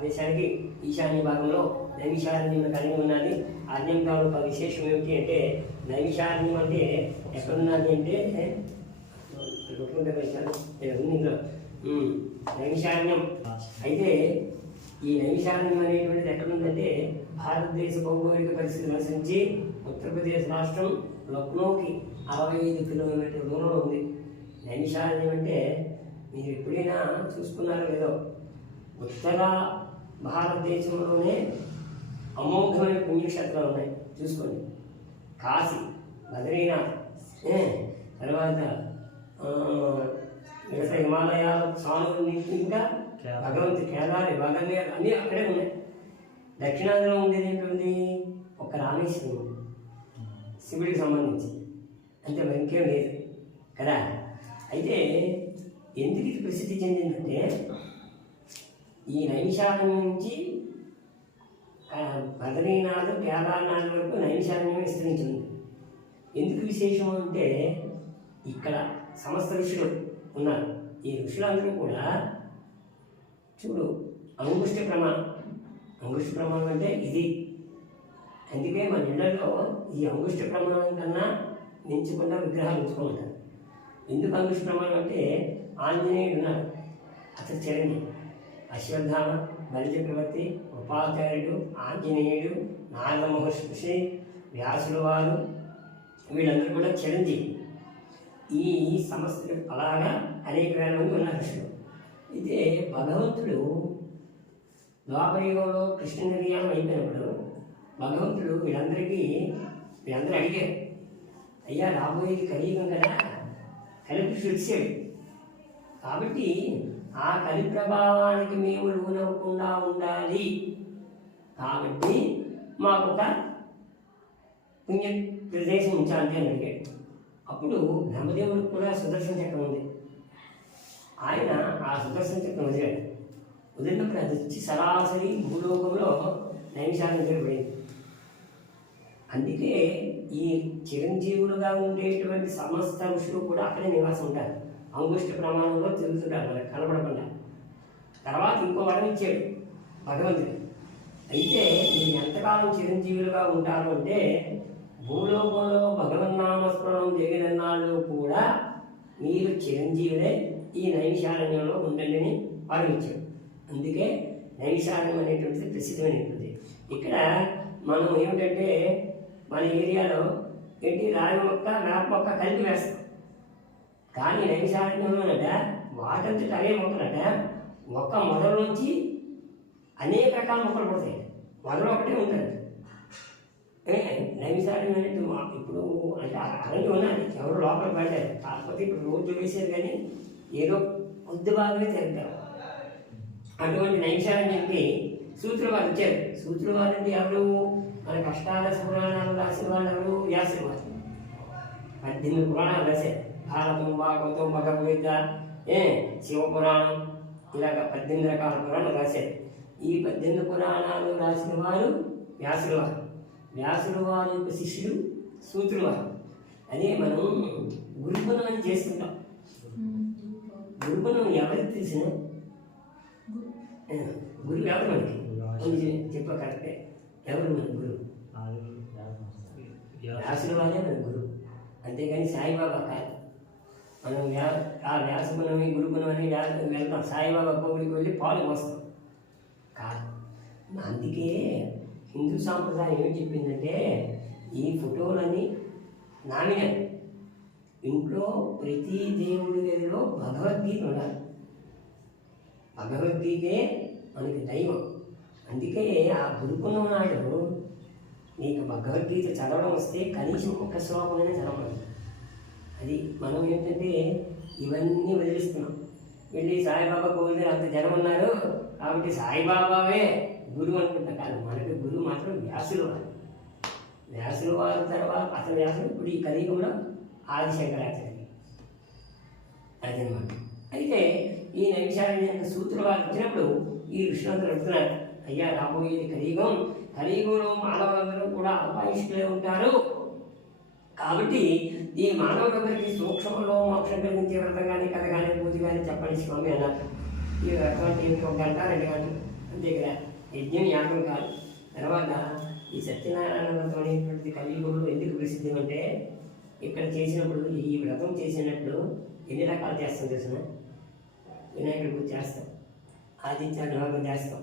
భారతదేశానికి ఈశాన్య భాగంలో నైమిషారణ్యం కలిగి ఉన్నది. అరణ్యం తాలూకా విశేషం ఏమిటి అంటే, నైమిషారణ్యం అంటే ఎక్కడున్నది అంటే నైమిషారణ్యం. అయితే ఈ నైమిషారణ్యం అనేటువంటిది ఎక్కడుందంటే, భారతదేశ భౌగోళిక పరిస్థితిని అనుసరించి ఉత్తరప్రదేశ్ రాష్ట్రం లక్నోకి 65 కిలోమీటర్ల దూరంలో ఉంది. నైమిషారణ్యం అంటే మీరు ఎప్పుడైనా చూసుకున్నారో లేదో, ఉత్తర భారతదేశంలోనే అమోఘమైన పుణ్యక్షేత్రాలు ఉన్నాయి. చూసుకోండి, కాశీ, బద్రీనాథ్, తర్వాత మిగతా హిమాలయాలు, సానువులు, ఇంకా భగవంతు కేదారి, బదరీనాథ్ అన్నీ అక్కడే ఉన్నాయి. దక్షిణాదిలో ఉండేది ఏంటండి, ఒక రామేశ్వరం ఉంది, శివుడికి సంబంధించి, అంతే, మరి ఇంకేం లేదు కదా. అయితే ఎందుకు ఇది ప్రసిద్ధి చెందిందంటే, ఈ నైమిషారణ్యం నుంచి బద్రీనాథ్, కేదార్నాథ్ వరకు నైమిషారణ్యం విస్తరించి ఉంది. ఎందుకు విశేషం అంటే, ఇక్కడ సమస్త ఋషులు ఉన్నారు. ఈ ఋషులందరూ కూడా చూడు, అంగుష్ట ప్రమాణం. అంగుష్ట ప్రమాణం అంటే ఇది. అందుకే మన ఇళ్లలో ఈ అంగుష్ట ప్రమాణం కన్నా మించకుండా విగ్రహాలు ఉంచుకుంటారు. ఎందుకు అంగుష్ట ప్రమాణం అంటే, ఆంజనేయుడు ఉన్నారు, అతడు చిరంజీవి, అశ్వత్థామ, బలి చక్రవర్తి, ఉపాచార్యుడు, ఆంజనేయుడు, నారద మహర్షి, వ్యాసుల వారు, వీళ్ళందరూ కూడా చిరంజీవి. ఈ సమస్త అలాగా అనేక వేల మంది ఉన్నారు ఋషులు. అయితే భగవంతుడు ద్వాపరయుగంలో కృష్ణ నిర్యాణం అయిపోయినప్పుడు భగవంతుడు వీళ్ళందరూ అడిగారు, అయ్యా రాబోయేది కలియుగం కదా, కలిపురుషుడు వచ్చాడు, కాబట్టి ఆ కలి ప్రభావానికి మేము లోనవ్వకుండా ఉండాలి, కాబట్టి మాకు ఒక పుణ్య ప్రదేశం ఉంచాలి అని అడిగాడు. అప్పుడు బ్రహ్మదేవుడికి కూడా సుదర్శన చక్రం ఉంది. ఆయన ఆ సుదర్శన చక్రం వదిలాడు. వదిలినప్పుడు అది వచ్చి సరాసరి భూలోకంలో నైమిషారణ్యం పడింది. అందుకే ఈ చిరంజీవులుగా ఉండేటువంటి సమస్త ఋషులు కూడా అక్కడే నివాసం ఉంటారు. అంగుష్ట ప్రమాణంలో తిరుగుతుంటారు, వాళ్ళకి కనబడకుండా. తర్వాత ఇంకో వరం ఇచ్చాడు భగవంతుడు. అయితే మీరు ఎంతకాలం చిరంజీవులుగా ఉంటారు అంటే, భూలోకంలో భగవన్నామస్మరణం జరిగినన్నాళ్ళు కూడా మీరు చిరంజీవులే ఈ నైమిషారణ్యంలో ఉండండి అని వరం ఇచ్చాడు. అందుకే నైమిషారణ్యం అనేటువంటిది ప్రసిద్ధమైనటువంటి. ఇక్కడ మనం ఏమిటంటే, మన ఏరియాలో ఏంటి, రావి మొక్క, వేప మొక్క కలిపి వేస్తాం. కానీ నైమిషారణ్యంలోనట వాటంతటి అవే మొక్కలట ఒక్క మొదల నుంచి అనేక రకాల మొక్కలు పడతాయి. మొదలు ఒకటే ఉంటుంది. నైమిషారణ్యం అనేది ఇప్పుడు అంటే అరణ్యం ఉన్నది, ఎవరు లోపల పడ్డారు, కాకపోతే ఇప్పుడు రోడ్లు వేసారు కానీ ఏదో కొద్ది భాగమే తిరుగుతారు. అటువంటి నైమిషారణ్యానికి సూత్రుల వారు వచ్చారు. సూత్రుల వారు అంటే ఎవరు, మన అష్టాదశ పురాణాలు రాసిన వాళ్ళు ఎవరు, వ్యాసుల వారు. 18 పురాణాలు రాశారు. భారతం, భాగవతం, భగవద్గీత, శివపురాణం, ఇలాగ 18 రకాల పురాణాలు రాశారు. ఈ 18 పురాణాలు రాసిన వారు వ్యాసుల వారు. వ్యాసుల వారి యొక్క శిష్యుడు సూత్రుల వారు. అదే మనం గురుకులం అని చేసుకుంటాం. గురుకులం ఎవరికి తెలిసిన గురువు ఎవరు మనకి చెప్ప కరెక్టే. ఎవరు మన గురువు? వ్యాసుల వారే మన గురువు, అంతేగాని సాయిబాబా కాదు. మనం ఆ వ్యాసగుణం, గురుకులం అని వెళ్తాం, సాయిబాబా కోవిడికి వెళ్ళి పాలు మోస్తాం కాదు. అందుకే హిందూ సాంప్రదాయం ఏమి చెప్పిందంటే, ఈ ఫోటోలని నామినల్ ఇంట్లో ప్రతి దేవుడి గదిలో భగవద్గీత ఉండాలి. భగవద్గీతే మనకి దైవం. అందుకే ఆ గురుకులం నాడు నీకు భగవద్గీత చదవడం వస్తే కనీసం ఒక శ్లోకమైనా చదవాలి. అది మనం ఏంటంటే ఇవన్నీ వదిలిస్తున్నాం. వెళ్ళి సాయిబాబా కోవిల్ అంత జనం ఉన్నారు కాబట్టి సాయిబాబావే గురువు అనుకుంటా కాదు. మనకి గురువు మాత్రం వ్యాసుల వారు. వ్యాసుల వారి తర్వాత అసలు వ్యాసుడు ఇప్పుడు ఈ కలియుగంలో ఆదిశంకరాచార్య. అదనమాట. అయితే ఈ నైమిషారణ్యానికి సూత్రుల వారు వచ్చినప్పుడు ఈ ఋషులందరూ అడుగుతున్నారు, అయ్యా రాబోయేది కలియుగం, కలియుగంలో మానవులందరూ కూడా అల్పాయుష్కులే ఉంటారు, కాబట్టి ఈ మానవులందరికీ సూక్ష్మంలో మోక్షం కలిగించే వ్రతం కానీ, కథ కానీ, పూజ కానీ చెప్పండి స్వామి అన్నారు. ఈ వ్రతం అంటే 1 గంట 2 గంటలు అంతే కదా, యజ్ఞం యాగం కాదు. తర్వాత ఈ సత్యనారాయణ వ్రతం అనేటువంటిది కలియుగంలో ఎందుకు ప్రసిద్ధం అంటే, ఇక్కడ చేసినప్పుడు ఈ వ్రతం చేసినప్పుడు ఎన్ని రకాలు చేస్తాం తెలిసిన? వినాయకుడి పూజ చేస్తాం, ఆదిత్య గ్రహం చేస్తాం,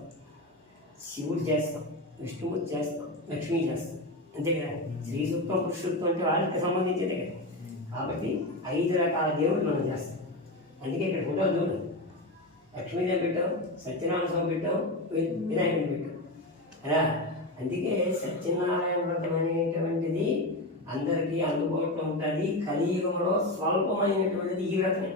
శివుడు చేస్తాం, విష్ణుమూర్తి చేస్తాం, లక్ష్మీ చేస్తాం, అంతే కదా. శ్రీ సూక్తం పురుష సూక్తం అంటే వాళ్ళకి సంబంధించేదే కదా. కాబట్టి 5 రకాల దేవుడు మనం చేస్తాం. అందుకే ఇక్కడ ఫోటో చూడు, లక్ష్మీదేవి పెట్టాం, సత్యనారాయణ స్వామి పెట్టాం, వినాయకుడిని పెట్టాం కదా. అందుకే సత్యనారాయణ వ్రతం అనేటువంటిది అందరికీ అందుబాటులో ఉంటుంది. కలియుగంలో స్వల్పమైనటువంటిది ఈ వ్రతమే.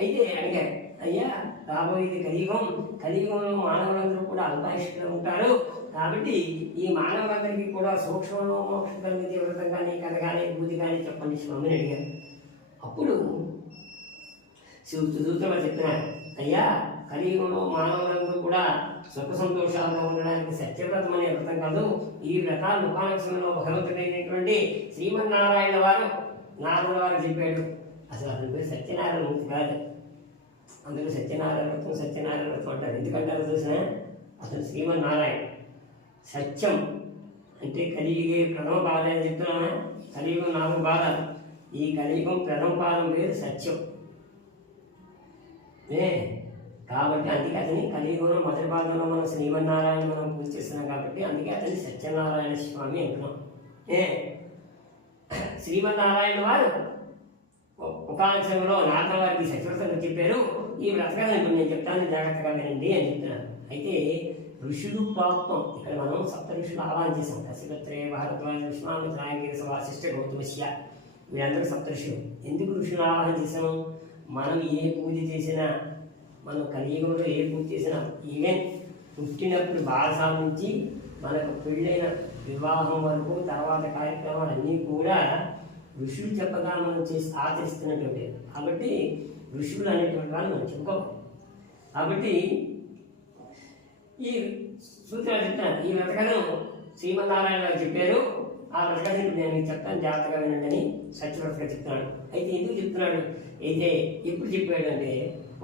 అయితే అడిగా, అయ్యా రాబోయేది కలియుగం, కలియుగంలో మానవులందరూ కూడా అల్పాయుష్గా ఉంటారు. కాబట్టి ఈ మానవులందరికీ కూడా సూక్ష్మంలో మోక్షకరమైన వ్రతం కానీ కథ కానీ బుద్ధి కానీ చెప్పండి స్వామిని అడిగారు. అప్పుడు శివుడు చెప్తున్నారు, అయ్యా కలియుగంలో మానవులందరూ కూడా సుఖ సంతోషాలతో ఉండడానికి సత్యవ్రతం అనే వ్రతం కాదు. ఈ వ్రతాలు ఉపానక్షంలో భగవంతుడైనటువంటి శ్రీమన్నారాయణ వారు నారదుల వారు చెప్పాడు. అసలు అతని పేరు సత్యనారాయణ మూర్తి కాదు. అందులో సత్యనారాయణ వ్రతం సత్యనారాయణ వ్రతం అంటారు. ఎందుకంటారు చూసినా, అసలు శ్రీమన్నారాయణ సత్యం అంటే కలియుగే ప్రథమ పాదం అని చెప్తున్నామా. కలియుగం 4 పాదాలు. ఈ కలియుగం ప్రథమ పాదం పేరు సత్యం. కాబట్టి అందుకే అతని కలియుగంలో మొదటి పాదంలో మనం శ్రీమన్నారాయణ మనం పూజ చేస్తున్నాం కాబట్టి అందుకే అతని సత్యనారాయణ స్వామి అంటున్నాం. శ్రీమన్నారాయణ వారు ఉపాంశంలో నారద వారికి సత్యవ్రతంగా చెప్పారు. ఈ వ్రతకథను ఇప్పుడు నేను చెప్తాను, జాగ్రత్తగా వినండి అని చెప్తున్నాను. అయితే ఋషులు ప్రాప్తం ఇక్కడ మనం సప్త ఋషులు ఆహ్వానం చేసాం. కసిపత్రే భారద్వాజ విశ్వామిత్ర రాయగిరి వాసిష్ఠ గౌతమస్య, వీళ్ళందరూ సప్త ఋషులు. ఎందుకు ఋషులు ఆహ్వానం చేసాం? మనం ఏ పూజ చేసినా, మనం కలియుగంలో ఏ పూజ చేసినా, ఈవెన్ పుట్టినప్పుడు బాలసాల నుంచి మనకు పెళ్ళైన వివాహం వరకు తర్వాత కార్యక్రమాలన్నీ కూడా ఋషులు చెప్పగా మనం చేసి ఆచరిస్తున్నటువంటి. కాబట్టి ఋషులు అనేటువంటి వాళ్ళు మనం చెప్పుకోవాలి. కాబట్టి ఈ సూత్రాలు చెప్తాను. ఈ వ్రతకథను శ్రీమన్నారాయణ గారు చెప్పారు. ఆ వ్రతకథను నేను చెప్తాను, జాగ్రత్తగా వినండి అని సత్యవ్రతగా చెప్తున్నాడు. అయితే ఎందుకు చెప్తున్నాడు? అయితే ఎప్పుడు చెప్పాడు అంటే,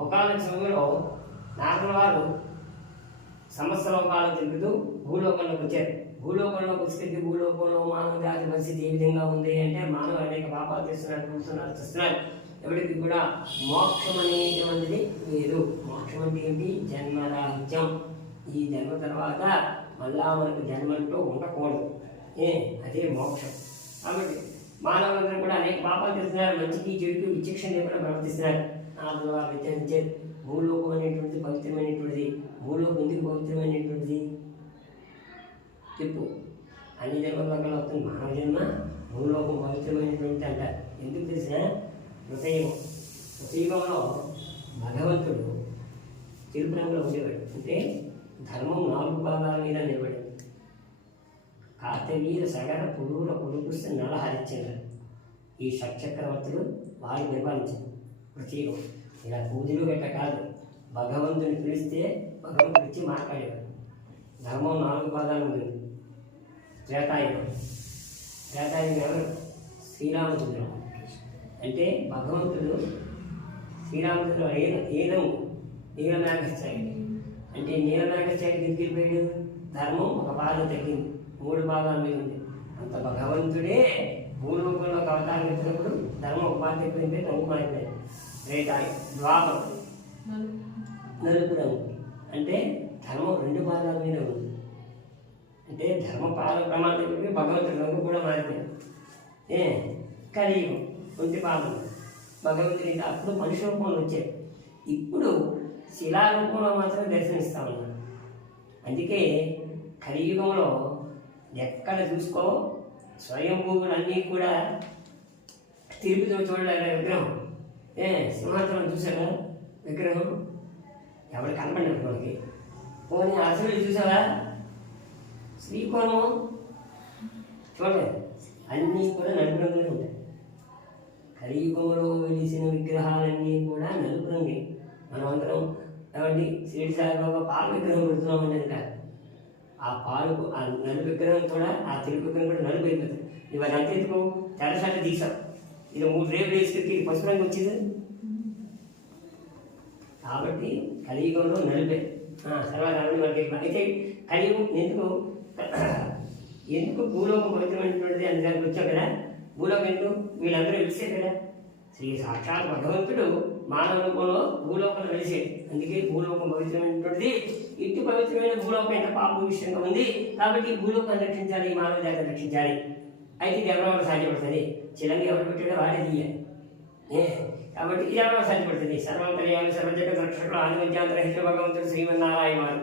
ఒకనొక సమయంలో నారదుల వారు సంవత్సరలోకాలు తిరుగుతూ భూలోకంలోకి వచ్చారు. భూలోకంలోకి వచ్చేసరికి భూలోకంలో మానవ జాతి పరిస్థితి ఏ విధంగా ఉంది అంటే, మానవులు అనేక పాపాలు చేస్తున్నారు, కూర్చున్నారు, చేస్తున్నారు. ఎవరికి కూడా మోక్షం అనేటువంటిది లేదు. మోక్షం అంటే ఏంటి? జన్మరాహిత్యం. ఈ జన్మ తర్వాత మళ్ళా మనకు జన్మంటూ ఉండకూడదు. అదే మోక్షం. కాబట్టి మానవులందరూ కూడా అనేక పాపాలు చేస్తున్నారు, మంచికి చెడుకు విచక్షణ లేకుండా ప్రవర్తిస్తున్నారు. నారదుల వారు విచారించారు, భూలోకం అనేటువంటిది పవిత్రమైనటువంటిది. భూలోకం ఎందుకు పవిత్రమైనటువంటిది చెప్పు? అన్ని జన్మల అవుతుంది మానవ జన్మ, భూలోకం పవిత్రమైనటువంటి అంటారు. ఎందుకు తెలిసిన? కృతయుగం. కృతయుగంలో భగవంతుడు తెలుపు రంగులో ఉండేవాడు. అంటే ధర్మం 4 పాదాల మీద నిలబడింది. కార్తవీర సగర పురూర పురుపుష్ట నలహరిచ్చారు. ఈ షట్చక్రవర్తులు వారు నిర్వహించారు. కృతయుగం ఇలా పూజలు గట్ట కాదు, భగవంతుని పిలిస్తే భగవంతుడు వచ్చి మాట్లాడేవాడు. ధర్మం 4 పాదాలు ఉంటుంది. త్రేతాయుగం. త్రేతాయుగం ఎవరు? శ్రీరామచంద్రుడు. అంటే భగవంతుడు శ్రీరామచంద్రుడు నీలమేఘస్థాయి. అంటే నీలమేఘస్థాయికి దిగిపోయాడు. ధర్మం 1 పాదం తగ్గింది, 3 పాదాల మీద ఉంది. అంత భగవంతుడే భూలోకంలో అవతారం ఎత్తినప్పుడు ధర్మం 1 పాదం తగ్గిపోయింది, రంగు మారిపోయింది. త్రేతాయుగం. ద్వాపరం నలుపు రంగు. అంటే ధర్మం 2 పాదాల మీద ఉంది. అంటే ధర్మపాద ప్రమాణం దగ్గరికి భగవంతుడి రంగు కూడా మారిపోయింది. కలియుగం 1 పాదం భగవంతుడి. అప్పుడు మనుష్య రూపంలో వచ్చాయి. ఇప్పుడు శిలారూపంలో మాత్రం దర్శనమిస్తామన్నారు. అందుకే కలియుగంలో ఎక్కడ చూసుకో స్వయంభూవులన్నీ కూడా తిరుపతిలో చూడలేదు విగ్రహం. సింహాచలం చూసారా విగ్రహం? ఎవరు కనపడినట్టు మనకి. పోనీ అసలు చూసావా? శ్రీకోణం చూడలేదు. అన్నీ కూడా నలుపు రంగులే ఉంటాయి. కలియుగంలో వెలిసిన విగ్రహాలన్నీ కూడా నలుపు రంగే. మనం అందరం ఏమండి శ్రీడి సాయిబాబా పాలు విగ్రహం పెడుతున్నాం అనేది కాదు. ఆ పాలు ఆ నలుపు విగ్రహం కూడా, ఆ తెలుగు విగ్రహం కూడా నలుపు అయిపోతుంది. ఇవి అది అంత ఎందుకు తెల్లసాట తీసాం. ఇది 3 రేపులు వేసుకెళ్ళి పసుపు రంగు వచ్చింది. కాబట్టి కలియుగంలో నలిపే సర్వధారణి మనకి అయితే కలియుగం ఎందుకు భూలోకం పవిత్రమైనటువంటిది అని దానికి వచ్చాం కదా. భూలోకం ఎందుకు వీళ్ళందరూ వెలిసారు కదా. శ్రీ సాక్షాత్ భగవంతుడు మానవ రూపంలో భూలోకంలో వెలిసాడు. అందుకే భూలోకం పవిత్రమైనటువంటిది. ఇటు పవిత్రమైన భూలోకం ఎంత పాప విషయంగా ఉంది కాబట్టి ఈ భూలోకాన్ని రక్షించాలి, ఈ మానవ జాతిని రక్షించాలి. అయితే ఇది ఎవరెవరు సాధ్యపడుతుంది? చిలంగా ఎవరు పెట్టాడో వాడే తీయాలి. కాబట్టి ఇది ఎవరో సాధ్యపడుతుంది? సర్వాంతర్యాలు సర్వజగ రక్షకుడు ఆదిమధ్యాంతరహిత భగవంతుడు శ్రీమన్నారాయణ వారు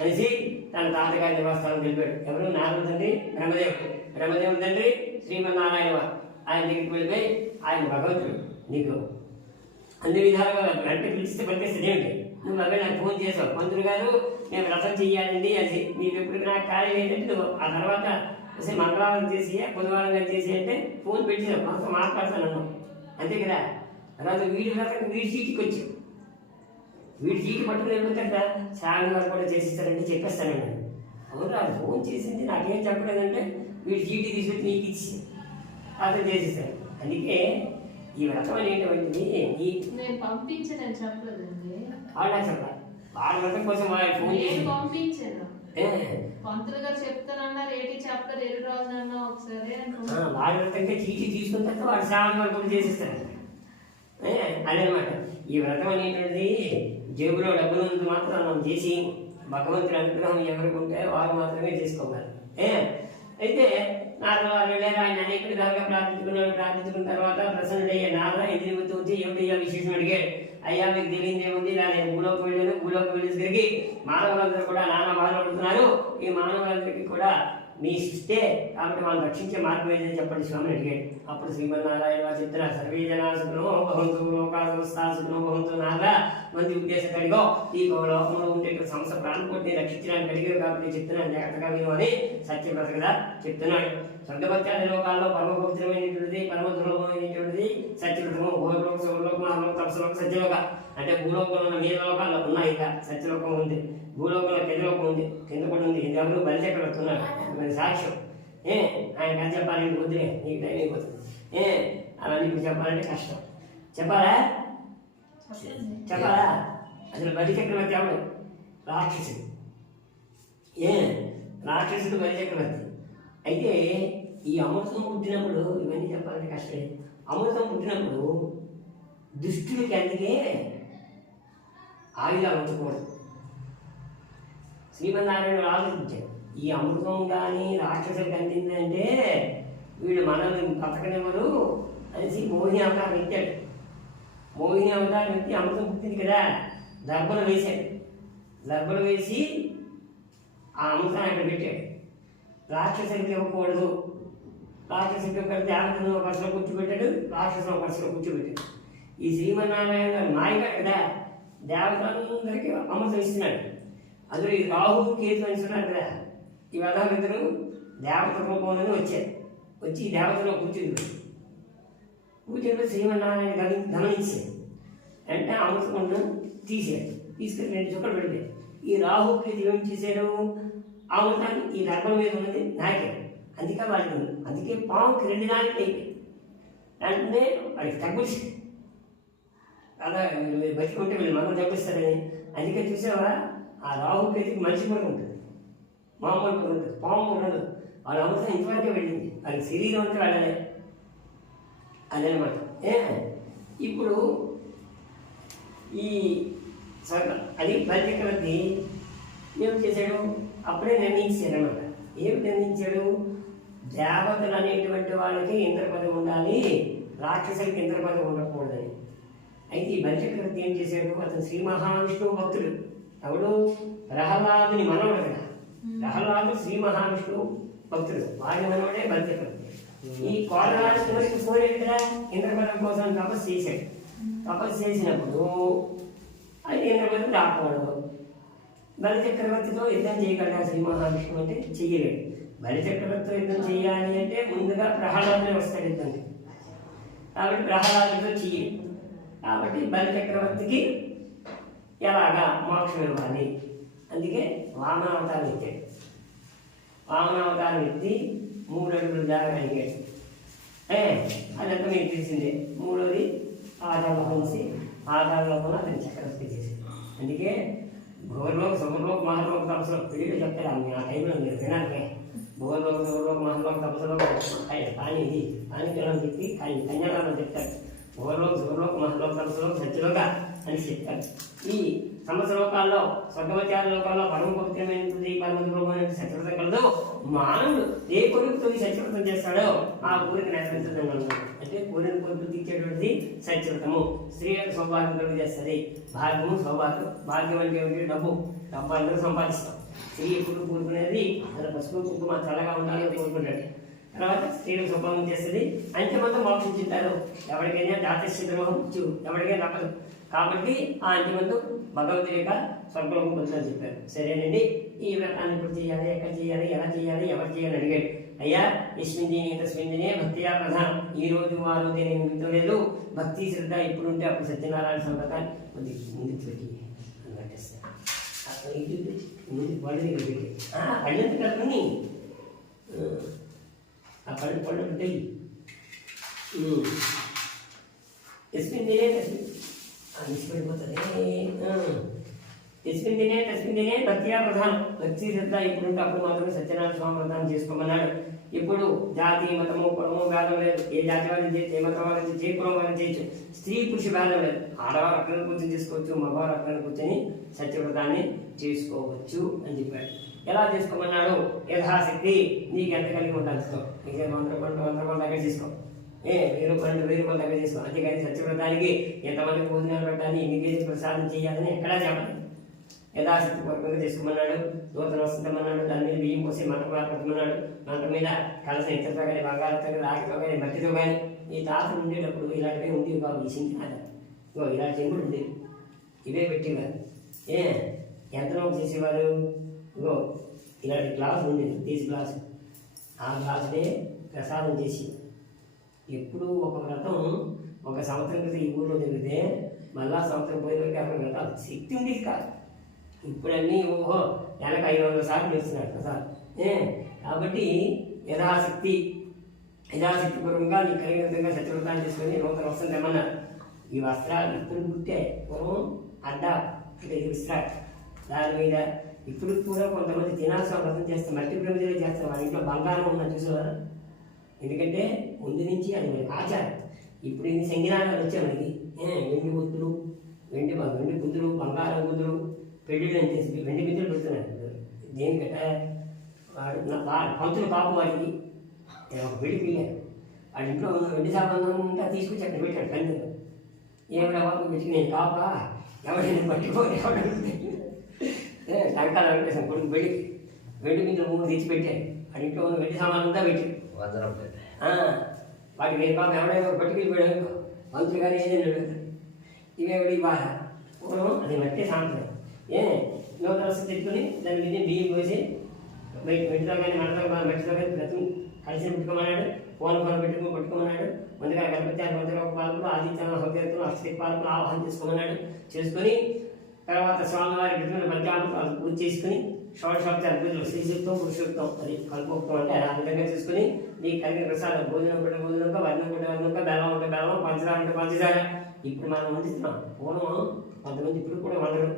అనేసి తన తాతగారి నివాసాలను తెలిపాడు. ఎవరు? నారద తండ్రి బ్రహ్మదేవుడు, బ్రహ్మదేవుడు తండ్రి శ్రీమన్నారాయణ వారు. ఆయన దగ్గరికి వెళ్ళిపోయి ఆయన భగవంతుడు నీకు అన్ని విధాలుగా గంట పిలిస్తే పనిపిస్తుంది ఏమిటి? నువ్వు అవే నాకు ఫోన్ చేసావు, పంతులు గారు మేము వ్రతం చెయ్యాలండి అది మీకు ఎప్పుడు నాకు ఖాళీ ఏంటంటే నువ్వు ఆ తర్వాత అసలు మంగళవారం చేసి బుధవారం గారు చేసి అంటే ఫోన్ పెట్టినావు, మాతో మాట్లాడతాను అన్నావు అంతే కదా. తర్వాత వీడి వ్రతం వీడి చీటికి వచ్చావు, వీడి చీటి పట్టుకుని వెళ్ళిపోతాడ శ్రావణ వారు కూడా చేసిస్తారంటే చెప్పేస్తానండి. అవును అది ఫోన్ చేసింది నాకేం చెప్పలేదంటే వీడి చీటి తీసుకొచ్చి నీకు ఇచ్చి అతను చేసేస్తాడు. అందుకే ఈ వ్రతం అనేటువంటిది నేను పంపించాను చెప్పలేదండి. వాళ్ళ చెప్పాలి వాళ్ళ వ్రతం కోసం వాళ్ళు ఫోన్ చేసి పంపించాను. పంతులు గారు చెప్తానన్నారు, ఏంటి చెప్పలేదు, ఎరు రోజునన్నా ఒకసారి వాళ్ళ వ్రతంగా చీటీ తీసుకున్న తర్వాత వాళ్ళు శ్రావణ వారు కూడా చేసేస్తారు. అదనమాట ఈ వ్రతం అనేటువంటిది. జేబులో డబ్బులందు మాత్రం మనం చేసి భగవంతుడి అనుగ్రహం ఎవరికి ఉంటే వారు మాత్రమే చేసుకోవాలి. అయితే నారద వారు వెళ్ళారు. ఆయన అనేక విధాలుగా ప్రార్థించుకున్న తర్వాత ప్రసన్నుడయ్యే నారద ఎదురు వచ్చి ఏమిటయ్యా విశేషం అడిగాడు. అయ్యా మీకు తెలియదు ఏముంది, ఇలా నేను భూలోకి వెళ్ళాను, భూలోకి వెళ్ళేసరికి మానవులందరూ కూడా నానా బాధపడుతున్నారు. ఈ మానవులందరికీ కూడా మీ సృష్టే కాబట్టి మనం రక్షించే మార్గం ఏదని చెప్పండి స్వామిని అడిగాడు. అప్పుడు శ్రీమన్నారాయణ వారు చెప్తున్నారు, సర్వే జనాసుకునో భవంతు లోకాసుకునో భవంతు నారద మంది ఉద్దేశం అడిగో ఈ లోకంలో ఉండే సంస్థ ప్రాణకోటిని రక్షించడానికి అడిగారు కాబట్టి చెప్తున్నాను జాగ్రత్తగా విను అని సత్యవ్రత కదా చెప్తున్నాడు. స్వర్గపత్యాది లోకాల్లో పరమ పవిత్రమైనటువంటిది పరమ దుర్లభమైనటువంటిది సత్యవ్రతము. భూలోక సౌరలోకం ఆలోక తపస్సులోక సత్యలోక అంటే భూలోకంలో ఉన్న మీద లోకాల్లో ఉన్నాయి. ఇంకా సత్యలోకం ఉంది, భూలోకంలో కింద లోకం ఉంది, కింద కూడా ఉంది. ఎవరు బలిచక్ర వస్తున్నారు మరి సాక్ష్యం. ఆయన కథ చెప్పాలంటే వద్దులే, నీకు టైం అయిపోతుంది. అవన్నీ ఇప్పుడు చెప్పాలంటే కష్టం. చెప్పాలా చెప్పాలా? అసలు బలిచక్రవర్తి ఎవడు? రాక్షసుడు. రాక్షసుడు బలిచక్రవర్తి. అయితే ఈ అమృతం పుట్టినప్పుడు ఇవన్నీ చెప్పాలంటే కష్టమే. అమృతం పుట్టినప్పుడు దుష్టుడికి అందుకే ఆయుధాలు ఉంచకూడదు. శ్రీమన్నారాయణుడు ఆలోచించాడు, ఈ అమృతం కానీ రాక్షసులకు అందిందంటే వీళ్ళు మనల్ని బతకనివ్వరు అనేసి మోహిని అవతారం ఎత్తాడు. మోహిని అవతారం ఎత్తి అమృతం పుట్టింది కదా, దర్భలు వేశాడు. దర్భలు వేసి ఆ అమృతాన్ని అక్కడ పెట్టాడు. రాక్షసులకి ఇవ్వకూడదు, రాక్షసులకి ఒక దేవతను ఒక పర్సలో కూర్చోబెట్టాడు, రాక్షసులు ఒక పర్సలో కూర్చోబెట్టాడు. ఈ శ్రీమన్నారాయణ మాయగా కదా దేవతలందరికీ అమృతం ఇస్తున్నాడు. అందులో ఈ రాహు కేతు అంటున్నారు కదా, ఈ వదాలిద్దరూ దేవత రూపంలోనే వచ్చారు. వచ్చి ఈ దేవతలో కూర్చుని శ్రీమన్నారాయణ గమనించాడు. అంటే అమృతకుండా తీసాడు, తీసుకుని 2 చుక్కలు పెడితే ఈ రాహు కేతు ఏం చేశాడు, అమృతాన్ని ఈ దర్భం మీద ఉన్నది నాకాడు. అందుకే వాడికి ఉంది. అందుకే పాముకి 2 నాలుగు అయిపోయి వెంటనే వాడికి తగ్గుతుంది. అలా బతికుంటే వీళ్ళు మనం తగ్గిస్తారని. అందుకే చూసావా ఆ రాహు కేతుకి మనిషి కూడా ఉంటుంది, మామూలు కూడా ఉంటుంది, పాము కూడా ఉండదు. వాళ్ళ అమృతం ఇంతవరకే వెళ్ళింది, వాళ్ళకి శరీరం అంతా వెళ్ళలే. అదనమాట. ఇప్పుడు ఈ అది బలిచక్రవర్తి ఏం చేశాడు, అప్పుడే నిర్ణయించాడు అనమాట. ఏమి నిర్ణయించాడు, దేవతలు అనేటువంటి వాళ్ళకి ఇంద్రపదం ఉండాలి, రాక్షసులకి ఇంద్రపదం ఉండకూడదని. అయితే ఈ బలిచక్రవర్తి ఏం చేశాడు, అతను శ్రీ మహావిష్ణువు భక్తుడు. ఎవడు? ప్రహ్లాదుని మనవడు కదా. ప్రహ్లాదు శ్రీ మహావిష్ణువు భక్తుడు, వాడి మనవడే బలిచక్రవర్తి. ఈ కోరరాజుకి సూర్యుడు కదా ఇంద్రపదం కోసం తపస్సు చేశాడు. తపస్సు చేసినప్పుడు అది ఇంద్రపదం రాకూడదు. బలిచక్రవర్తితో యుద్ధం చేయగలరా శ్రీ మహావిష్ణువు అంటే చెయ్యలేడు. బలిచక్రవర్తితో యుద్ధం చేయాలి అంటే ముందుగా ప్రహ్లాదునే వస్తాడు యుద్ధానికి. కాబట్టి ప్రహ్లాదుతో చెయ్యడు. కాబట్టి బలిచక్రవర్తికి ఎలాగా మోక్షం ఇవ్వాలి, అందుకే వామనావతారం ఎత్తాడు. వామనావతారం ఎత్తి 3 అడుగులు దాకా అడిగాడు. అదంతా మీకు తెలిసిందే. 3వది పాదాల నుంచి పాదాలలో కూడా అతని చక్రవర్తి చేసింది. అందుకే భూవర్లోక సువర్లోక మహర్లోక తపస్సులో వీళ్ళు చెప్తారు ఆ టైంలో మీరు వినాలి. భూవర్లోక సువర్లోక మహర్లోక తపస్సులో కానీ ఇది కానీ పిల్లలు చెప్పి కన్యాదానం చెప్తారు. భూవర్లోక సువర్లోక మహర్లోక తపస్సులో సత్యలోక అని చెప్తారు. ఈ సమస్త లోకాల్లో స్వర్గవత్యాల లోకాల్లో పరమ పవిత్రమైనటువంటి పరమద్రూపమైన సత్యవ్రతం కలదు. మానవుడు ఏ కోరికతో సత్యవ్రతం చేస్తాడో ఆ కోరిక నెరవేర్చదని అన్నాడు. అంటే కోరిన కోరికలు తీర్చేటువంటిది సత్యవ్రతము. స్త్రీలకు సౌభాగ్యం కలుగు చేస్తుంది. భాగ్యము సౌభాగ్యం. భాగ్యం అంటే ఏమిటి? డబ్బు. డబ్బు అందరూ సంపాదిస్తాం. స్త్రీ ఎప్పుడు కోరుకునేది తన పసుపు కుంకుమ చల్లగా ఉండాలని కోరుకుంటాడు. తర్వాత స్త్రీలకు సౌభాగ్యం చేస్తుంది. అంత్యమంతా మోక్షం చెందారు. ఎవరికైనా దాతశ్రీద్రోహం ఇచ్చు ఎవరికైనా తప్పదు. కాబట్టి ఆ అంత్యమందు భగవంతుడి యొక్క స్వర్గలోకం పొందుతుందని చెప్పారు. సరేనండి, ఈ వ్రతాన్ని ఇప్పుడు చేయాలి, ఎక్కడ చేయాలి, ఎలా చేయాలి, ఎవరు చేయాలి అడిగాడు. అయ్యా యస్మిందినే తస్మిందినే భక్తియా ప్రధానం. ఈ రోజు ఆ రోజు నేను గుర్తులేదు. భక్తి శ్రద్ధ ఇప్పుడుంటే అప్పుడు సత్యనారాయణ సంప్రదాయం ముందుకు పెట్టి ముందు పళ్ళు దగ్గర పెట్టి పళ్ళెంత కలుపుని ఆ పళ్ళు పళ్ళు ఉంటాయి. యస్మిందినే నిష్పడిపోతుంది. తస్మిన్ భక్తియా ప్రధానం. భక్తి శ్రద్ధ ఇప్పుడుంటే అప్పుడు మాత్రమే సత్యనారాయణ స్వామి ప్రధానం చేసుకోమన్నాడు. ఇప్పుడు జాతి మతము కులము భేదం లేదు. ఏ జాతి వారిని చేయొచ్చు, ఏ మతం వారిని చేయొచ్చు, ఏ కులం వారిని చేయొచ్చు. స్త్రీ పురుష భేదం లేదు. ఆడవారు అక్కడ కూర్చొని చేసుకోవచ్చు, మగవారు అక్కడ కూర్చొని సత్యవ్రతాన్ని చేసుకోవచ్చు అని చెప్పాడు. ఎలా చేసుకోమన్నాడు? యథాశక్తి. నీకు ఎంత కలిగి ఉండాలి నీకు 100 రూపాయలు దగ్గర చేసుకో. 1000 రూపాయలు దగ్గర చేసుకో. అంతేకాని సత్యవ్రతానికి ఎంతమంది భోజనాలు పెట్టాలి, ఎన్ని కేజీలు ప్రసాదం చేయాలని ఎక్కడా చెప్పాలి. యథాశక్తి పూర్వకంగా చేసుకోమన్నాడు. నూతన వస్తుందమన్నాడు. దాని మీద బియ్యం పోసి మంటకు పెట్టమన్నాడు. మంట మీద కలసం ఇతరుతో కానీ బంగారంతో కానీ రాగితో కానీ మట్టితో కానీ. ఈ తాతలు ఉండేటప్పుడు ఇలాంటివే ఉండేవి బాబు. ఈ సింకి ఇగో ఇలాంటి చెంబులు ఉండేవి. ఇవే పెట్టేవారు. ఎంత చేసేవారు? ఇగో ఇలాంటి గ్లాసు ఉండేది, తీసి గ్లాసు. ఆ గ్లాసునే ప్రసాదం చేసి ఎప్పుడు ఒక వ్రతం ఒక సంవత్సరం క్రితం ఈ ఊళ్ళో జరిగితే మళ్ళా సంవత్సరం పోయేవరకు అక్కడ వ్రతాలు శక్తి ఉండేది కాదు. ఇప్పుడన్నీ ఓహో నెలకు 500 సార్లు చేస్తున్నాడు ప్రసాదం. కాబట్టి యథాశక్తి పూర్వంగా నీకు కలిగిన విధంగా సత్యవ్రతాన్ని చేసుకొని నూతన వస్త్రం తెమ్మన్నారు. ఈ వస్త్రాలు ఇప్పుడు పుట్టే పూర్వం అడ్డ అంటే ఇది విస్త్రాలు. దాని మీద ఇప్పుడు కూడా కొంతమంది తినాల్సిన వ్రతం చేస్తారు, మట్టి ప్రమిదలు చేస్తారు. వాళ్ళ ఇంట్లో బంగారం ఉన్నది చూసేవారు. ఎందుకంటే ముందు నుంచి అది మనకి ఆచారం. ఇప్పుడు ఇన్ని సంజ్ఞానాలు వచ్చాయి మనకి. వెండి గుద్దులు, వెండి గుద్దులు, బంగారం గుద్దులు, పెళ్ళిళ్ళు అని చేసి వెండి బిద్దులు పెడుతున్నాడు. దేనికంటే వాడు పంతులు కాపు వాడికి ఒక పెళ్లి పిల్లారు. వాడి ఇంట్లో ఉన్న వెండి సామాన్ అంతా తీసుకొచ్చి అక్కడ పెట్టాడు కందులో. ఏమైనా బాబు పెట్టి నేను కాపా ఎవరైనా పట్టుకోని టంకాలు వెంకటేశ్వరం కొడుకు వెండి బిందులు 3 తెచ్చిపెట్టాడు. వాడి ఇంట్లో ఉన్న వెండి సామాన్ అంతా పెట్టాడు. వాడికి నేను పాపం ఎవడైనా పట్టుకెళ్ళిపోయాడు మంత్రులు కానీ ఏదైనా ఇవేవిడి బాధ పూర్వం అది మట్టే సాంప్రదాయం. నూతన వస్తు తెచ్చుకొని దాని మీద బియ్యం పోసి వెంటితో కానీ మట్టితో కానీ ప్రతి కలిసి పెట్టుకోమన్నాడు. పూల పట్టుకోమన్నాడు. ముందుగా గణపత్యాలు 100 పాలకులు, ఆదిత్య హోదేతులు, అష్టదిక్పాలకులు ఆవాహన చేసుకోమన్నాడు. చేసుకొని తర్వాత స్వామివారి పెట్టుకున్న పంచామృతాలు పూజ చేసుకుని షోడశోపచార పూజలు శ్రీశక్తం పురుషోత్తం అది కలుపుకోవటం అంటే ఆ విధంగా చేసుకుని నీకు కలిగిన ప్రసాదం భోజనం ఉంటే భోజనంగా, వర్ణం ఉంటే వర్ణంగా, బెల్లం ఉంటే బెల్లం, పంచదార ఉంటే పంచదార. ఇప్పుడు మనం వండిస్తున్నాం. పూర్వం కొంతమంది ఇప్పుడు కూడా వండరు.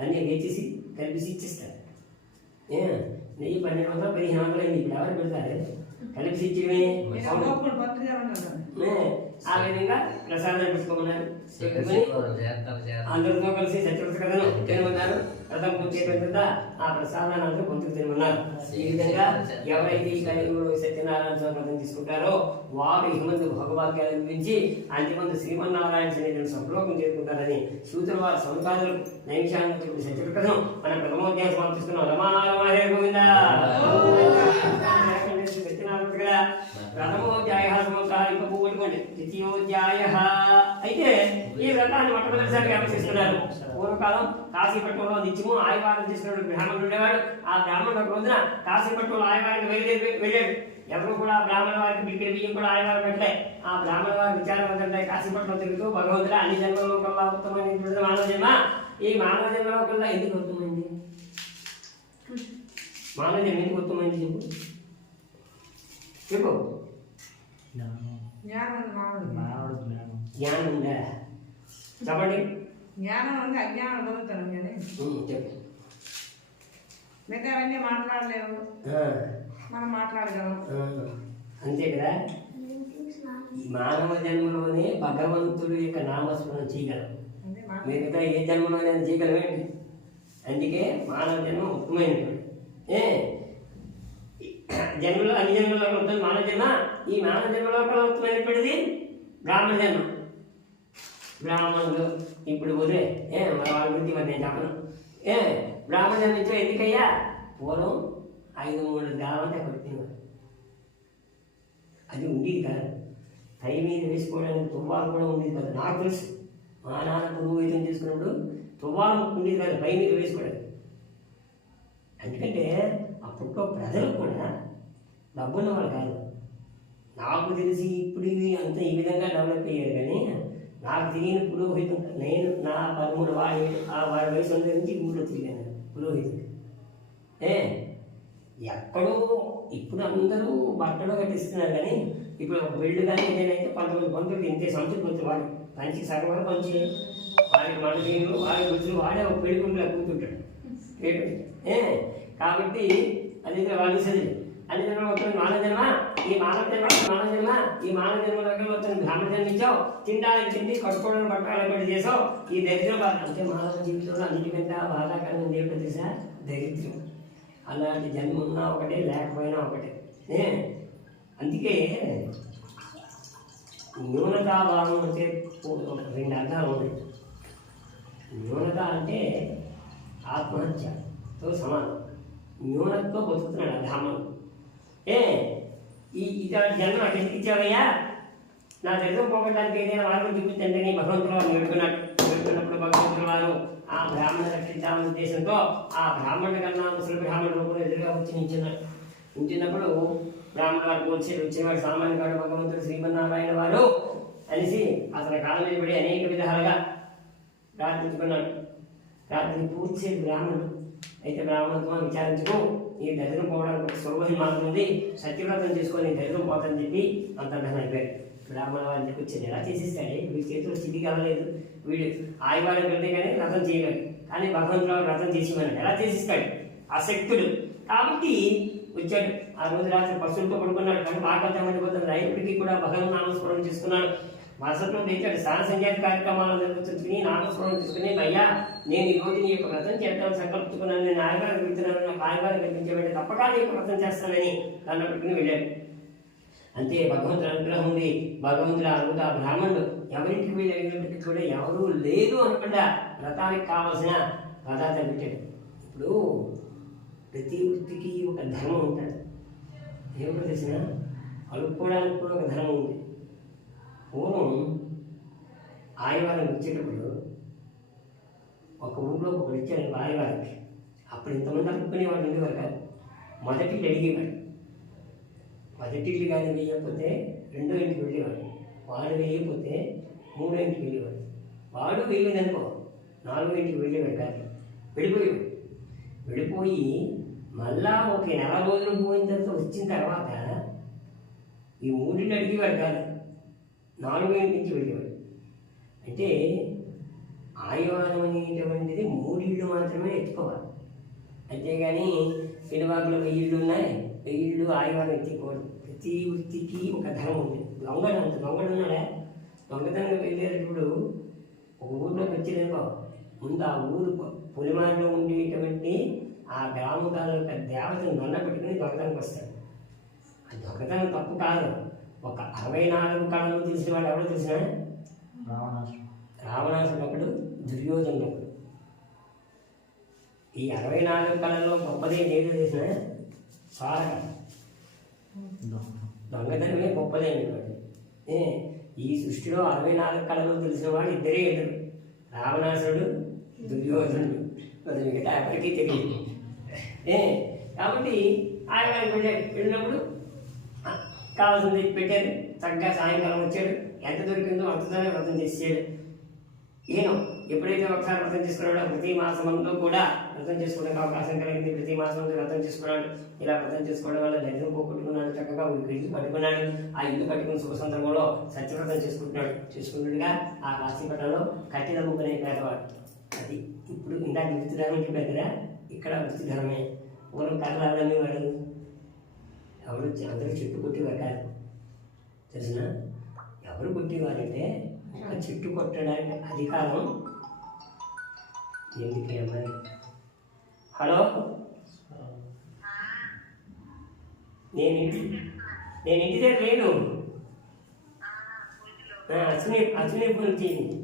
అన్నీ వేచేసి కలిపేసి ఇచ్చేస్తారు. నెయ్యి 1200 1500 అయింది. ఇప్పుడు ఎవరు పెడతారు? కలిపి ఇచ్చేవే. ఆ విధంగా ప్రసాదం పెట్టుకోమన్నారు. అందరితో కలిసి సత్యవ్రత కథను తినమన్నారు. రథం పూర్తి అయిపోయిన ఆ ప్రసాదాన్ని అందరూ పొందుకు తినమన్నారు. ఈ విధంగా ఎవరైతే ఈ కలియుగంలో సత్యనారాయణ స్వామి వ్రతం తీసుకుంటారో వారు ఇహమందు భోగభాగ్యాలు అనిపించి అంతిమందు శ్రీమన్నారాయణ సన్నిధిని సంప్రోగం చేసుకుంటారని సూత్రుల వారి సంతాదులు నైమిషాన్ని చెప్పి సత్యవ్రతను మన ప్రథమోధ్యాయం సమాప్తిస్తున్నాం. రమారమహే గోవింద. ప్రథమోధ్యాయ సంవత్సరాలు ఇంకా పువ్వుకోండి. ద్వితీయోధ్యాయ అయితే ఈ వ్రతాన్ని మొట్టమొదటిసారిగా ఆలోచిస్తున్నారు. పూర్వకాలం కాశీపట్నంలో నిత్యము ఆదివారం చేసుకున్న బ్రాహ్మణుడు ఉండేవాడు. ఆ బ్రాహ్మణుడు ఒక రోజున కాశీపట్నంలో ఆదివారానికి వెళ్ళాడు. ఎవరు కూడా బ్రాహ్మణ వారికి బిక్కిరి బియ్యం కూడా ఆదివారం పెట్టలే. ఆ బ్రాహ్మణ వారి విచారం ఏంటంటే కాశీపట్నం తిరుగుతూ భగవంతుడు అన్ని జన్మలో కల్లా ఉత్తమమైనటువంటి మానవ జన్మ. ఈ మానవ జన్మలో కల్లా ఎందుకు ఉత్తమైంది? మానవ జన్మ ఎందుకు ఉత్తమైంది చెప్పు. జ్ఞానం ఉందా చెప్పండి. జ్ఞానం ఉంది, అజ్ఞానం చదువుతాను కానీ చెప్పు. మిగతా అవన్నీ మాట్లాడలేవు, మనం మాట్లాడగలం. అంతే కదా. ఈ మానవ జన్మలోనే భగవంతుడి యొక్క నామస్మరణ చేయగలం, మిగతా ఏ జన్మలోనే చేయగలమేంటి. అందుకే మానవ జన్మ ఉత్తమైనటువంటి జన్మలో అన్ని జన్మలో ఉంటుంది మానవ జన్మ. ఈ మానవ జన్మలో ఉత్తమైనటువంటిది బ్రాహ్మణ జన్మ. బ్రాహ్మణులు ఇప్పుడు వదిలే మరి వాళ్ళ గురించి మరి నేను చెప్పను. బ్రాహ్మణ జన్మ ఇచ్చా ఎందుకయ్యా? పూర్వం 5-3 గాలంటే కొట్టినవాడు. అది ఉండేది కాదు. పై మీద వేసుకోవడానికి తువ్వాలు కూడా ఉండేది కాదు. నాకు తెలుసు, మా నాన్న పురోహితం చేసుకున్నప్పుడు తువ్వాలు ఉండేది కాదు పై మీద వేసుకోవడానికి. ఎందుకంటే అప్పట్లో ప్రజలు కూడా డబ్బున్న వాళ్ళు కాదు. నాకు తెలిసి ఇప్పుడు ఇవి అంతా ఈ విధంగా డెవలప్ అయ్యారు. కానీ నాకు తెలియని పురోహితం నేను నా 13 వయసు నుంచి ఊళ్ళో తిరిగాను పురోహితుడు. ఎక్కడో ఇప్పుడు అందరూ బట్టలు కట్టిస్తున్నారు. కానీ ఇప్పుడు ఒక బిల్డ్ కానీ ఏదైనా కొంతమంది పంతులు ఇంతే సంచులు కొంచెం వాడు మంచి సగం వరకు మంచి వాడికి మన దీనిలో వాడి గుర్తులు వాడే ఒక పెళ్ళికుంటులా కూర్చుంటాడు. కాబట్టి అది వాళ్ళు చదివి అన్ని జన్మలో వస్తుంది మానవ జన్మ. ఈ మానవ జన్మ ఈ మానవ జన్మలో వస్తుంది బ్రాహ్మణ జన్మించావు. తినడానికి తిండి, కట్టుకోవడానికి బట్టలు పెట్టి చేసావు. ఈ దరిద్రం బాధ అంటే మానవ జీవితంలో అన్నిటికంటే బాధాకరం ఏమిటో తెలుసా? దరిద్రం. అలాంటి జన్మ ఉన్నా ఒకటే, లేకపోయినా ఒకటే. అందుకే న్యూనతాభావం అంటే 2 అర్థాలు ఉన్నాయి. న్యూనత అంటే ఆత్మహత్యతో సమానం. న్యూనతతో బతుకుతున్నాడు అధామను. ఇతడు జన్మ నాకు ఎందుకు ఇచ్చావయ్యా? నా దరిద్రం పోగొట్టడానికి ఏదైనా మార్గం చూపించండి నీ భగవంతుడు వారు వేడుకున్నప్పుడు భగవంతుడు వారు ఆ బ్రాహ్మణ రక్షించాలనే ఉద్దేశంతో ఆ బ్రాహ్మణుడి కన్నా ముసలి బ్రాహ్మణ రూపంలో ఎదురుగా ఉంచినప్పుడు బ్రాహ్మణ వారు పోల్చేది వచ్చినవాడు సామాన్య వాడు భగవంతుడు శ్రీమన్నారాయణ వారు అనేసి అతని కాలం మీద పడి అనేక విధాలుగా ప్రార్థించుకున్నాడు. ప్రార్థన పూర్చేది బ్రాహ్మణుడు. అయితే బ్రాహ్మణత్వం విచారించుకో, ఈ దరిద్రం పోవడానికి ఒక సులభమైన మార్గం ఉంది, సత్యవ్రతం చేసుకొని దరిద్రం పోతుందని చెప్పి అంతర్ధానం అయిపోయాడు. బ్రాహ్మణ వారిని చెప్పి వచ్చాడు. ఎలా చేసేస్తాడే? వీడి చేతిలో స్థితి కలలేదు, వీడు ఆయువారం వెళ్తే కానీ వ్రతం చేయలేడు. కానీ భగవంతుడు వ్రతం చేసేమన్నాడు. ఎలా చేసిస్తాడు? అశక్తుడు. కాబట్టి వచ్చాడు. ఆ రోజు రాత్రి పశువులతో పడుకున్నాడు. కానీ బాగా తెమ్మడిపోతుంది. అయినప్పటికీ కూడా భగవంతు నామస్మరణ చేసుకున్నాడు. మరుసట్లో తెచ్చాడు. స్నాన సంధ్యాతి కార్యక్రమాలు జరుగుతుంది. నామస్మరణ చేసుకుని అయ్యా నేను ఈ రోజు నీ యొక్క వ్రతం చేద్దామని సంకల్పించుకున్నాను. నేను ఆయగారికి వెళ్తున్నాను, నాకు ఆయగారికి కల్పించబడి తప్పక నీ యొక్క వ్రతం చేస్తానని దాన్ని పెట్టుకుని వెళ్ళాడు. అంతే భగవంతుడు అనుగ్రహం ఉంది. భగవంతుడు అడుగుతా బ్రాహ్మణుడు ఎవరింటికి వెళ్ళి అడిగినప్పటికీ కూడా ఎవరూ లేదు అనకుండా వ్రతానికి కావాల్సిన పదార్థాలు పెట్టాడు. ఇప్పుడు ప్రతి వృత్తికి ఒక ధర్మం ఉంటుంది. ఏమిటో తెలిసిన కలుపుకోవడానికి కూడా ఒక ధర్మం ఉంది. పూర్వం ఆయువారం వచ్చేటప్పుడు ఒక ఊళ్ళో ఒకరు ఇచ్చాడు ఆయువారికి. అప్పుడు ఇంతమంది అనుకునేవాడు ఉండేవారు కాదు. మొదటి అడిగేవాడు. మొదటి ఇల్లు కానీ వేయకపోతే 2వ ఇంటికి వెళ్ళేవాడు. వాడు వేయకపోతే 3వ ఇంటికి వెళ్ళేవాడు. వాడు వేయలేదనుకో 4వ ఇంటికి వెళ్ళేవాడు కాదు. వెళ్ళిపోయి మళ్ళా ఒక 40 రోజులు పోయిన తర్వాత వచ్చిన తర్వాత ఈ 3 ఇళ్ళు అడిగేవాడు కాదు, 4వ ఇంటి నుంచి వెళ్ళేవాడు. అంటే ఆయువారం అనేటువంటిది 3 ఇళ్ళు మాత్రమే ఎత్తుకోవాలి. అంతేగాని సినిమాకులో 1000 ఇళ్ళు ఉన్నాయి, 1000 ఇళ్ళు ఆయువారం ఎత్తుకోవడం. ప్రతి వృత్తికి ఒక ధర్మం ఉంది. దొంగడు ఉన్నాడా? దొంగతనంగా వెళ్ళేటప్పుడు ఒక ఊరిలోకి వచ్చేదనుకో ముందు ఆ ఊరు పొలిమారిలో ఉండేటువంటి ఆ గ్రామకాల యొక్క దేవతను దండ పెట్టుకుని దొంగతనానికి వస్తాడు. ఆ దొంగతనం తప్పు కాదు. ఒక 64 కళలు తెలిసిన వాడు ఎవడో తెలిసిన రావణాసుడు ఒకడు, దుర్యోధనుడు ఒకడు. ఈ 64 కళల్లో గొప్పదే ఏదో తెలిసిన స్వారక దొంగతనమే గొప్పదే అనేవాడు. ఈ సృష్టిలో 64 కళలు తెలిసిన వాడు ఇద్దరే ఎదురు, రావణాసుడు, దుర్యోధనుడు. అది మిగతా ఎవరికీ తెలియదు. కాబట్టి ఆయన వెళ్ళినప్పుడు కావాల్సింది పెట్టారు. చక్కగా సాయంకాలం వచ్చాడు. ఎంత దొరికిందో అంతతోనే వ్రతం చేసాడు. ఎప్పుడైతే ఒకసారి వ్రతం చేసుకున్నాడో ప్రతి మాసంలో కూడా వ్రతం చేసుకోవడానికి అవకాశం కలిగింది. ప్రతి మాసం వ్రతం చేసుకున్నాడు. ఇలా వ్రతం చేసుకోవడం వల్ల దరిద్రం పోగొట్టుకున్నాడు. చక్కగా ఒక ఇల్లు కట్టుకున్నాడు. ఆ ఇల్లు కట్టుకున్న శుభ సందర్భంలో సత్యవ్రతం చేసుకుంటుండగా ఆ కాశీపట్నంలో కట్టెల ముగ్గునే పేదవాడు. అది ఇప్పుడు ఇందాక వృత్తిధర్మం చెప్పారు కదా, ఇక్కడ వృత్తిధర్మే. పూర్వం కర్రలన్నీ వాడు ఎవరు అందరూ చెట్టు కొట్టేవారు కాదు, తెలిసిన ఎవరు కొట్టేవారంటే ఒక చెట్టు కొట్టడానికి అధికారం ఎందుకే అమ్మాయి. హలో, నేను ఇంటి దగ్గర లేను. అశ్విని ఫోన్ చేయండి.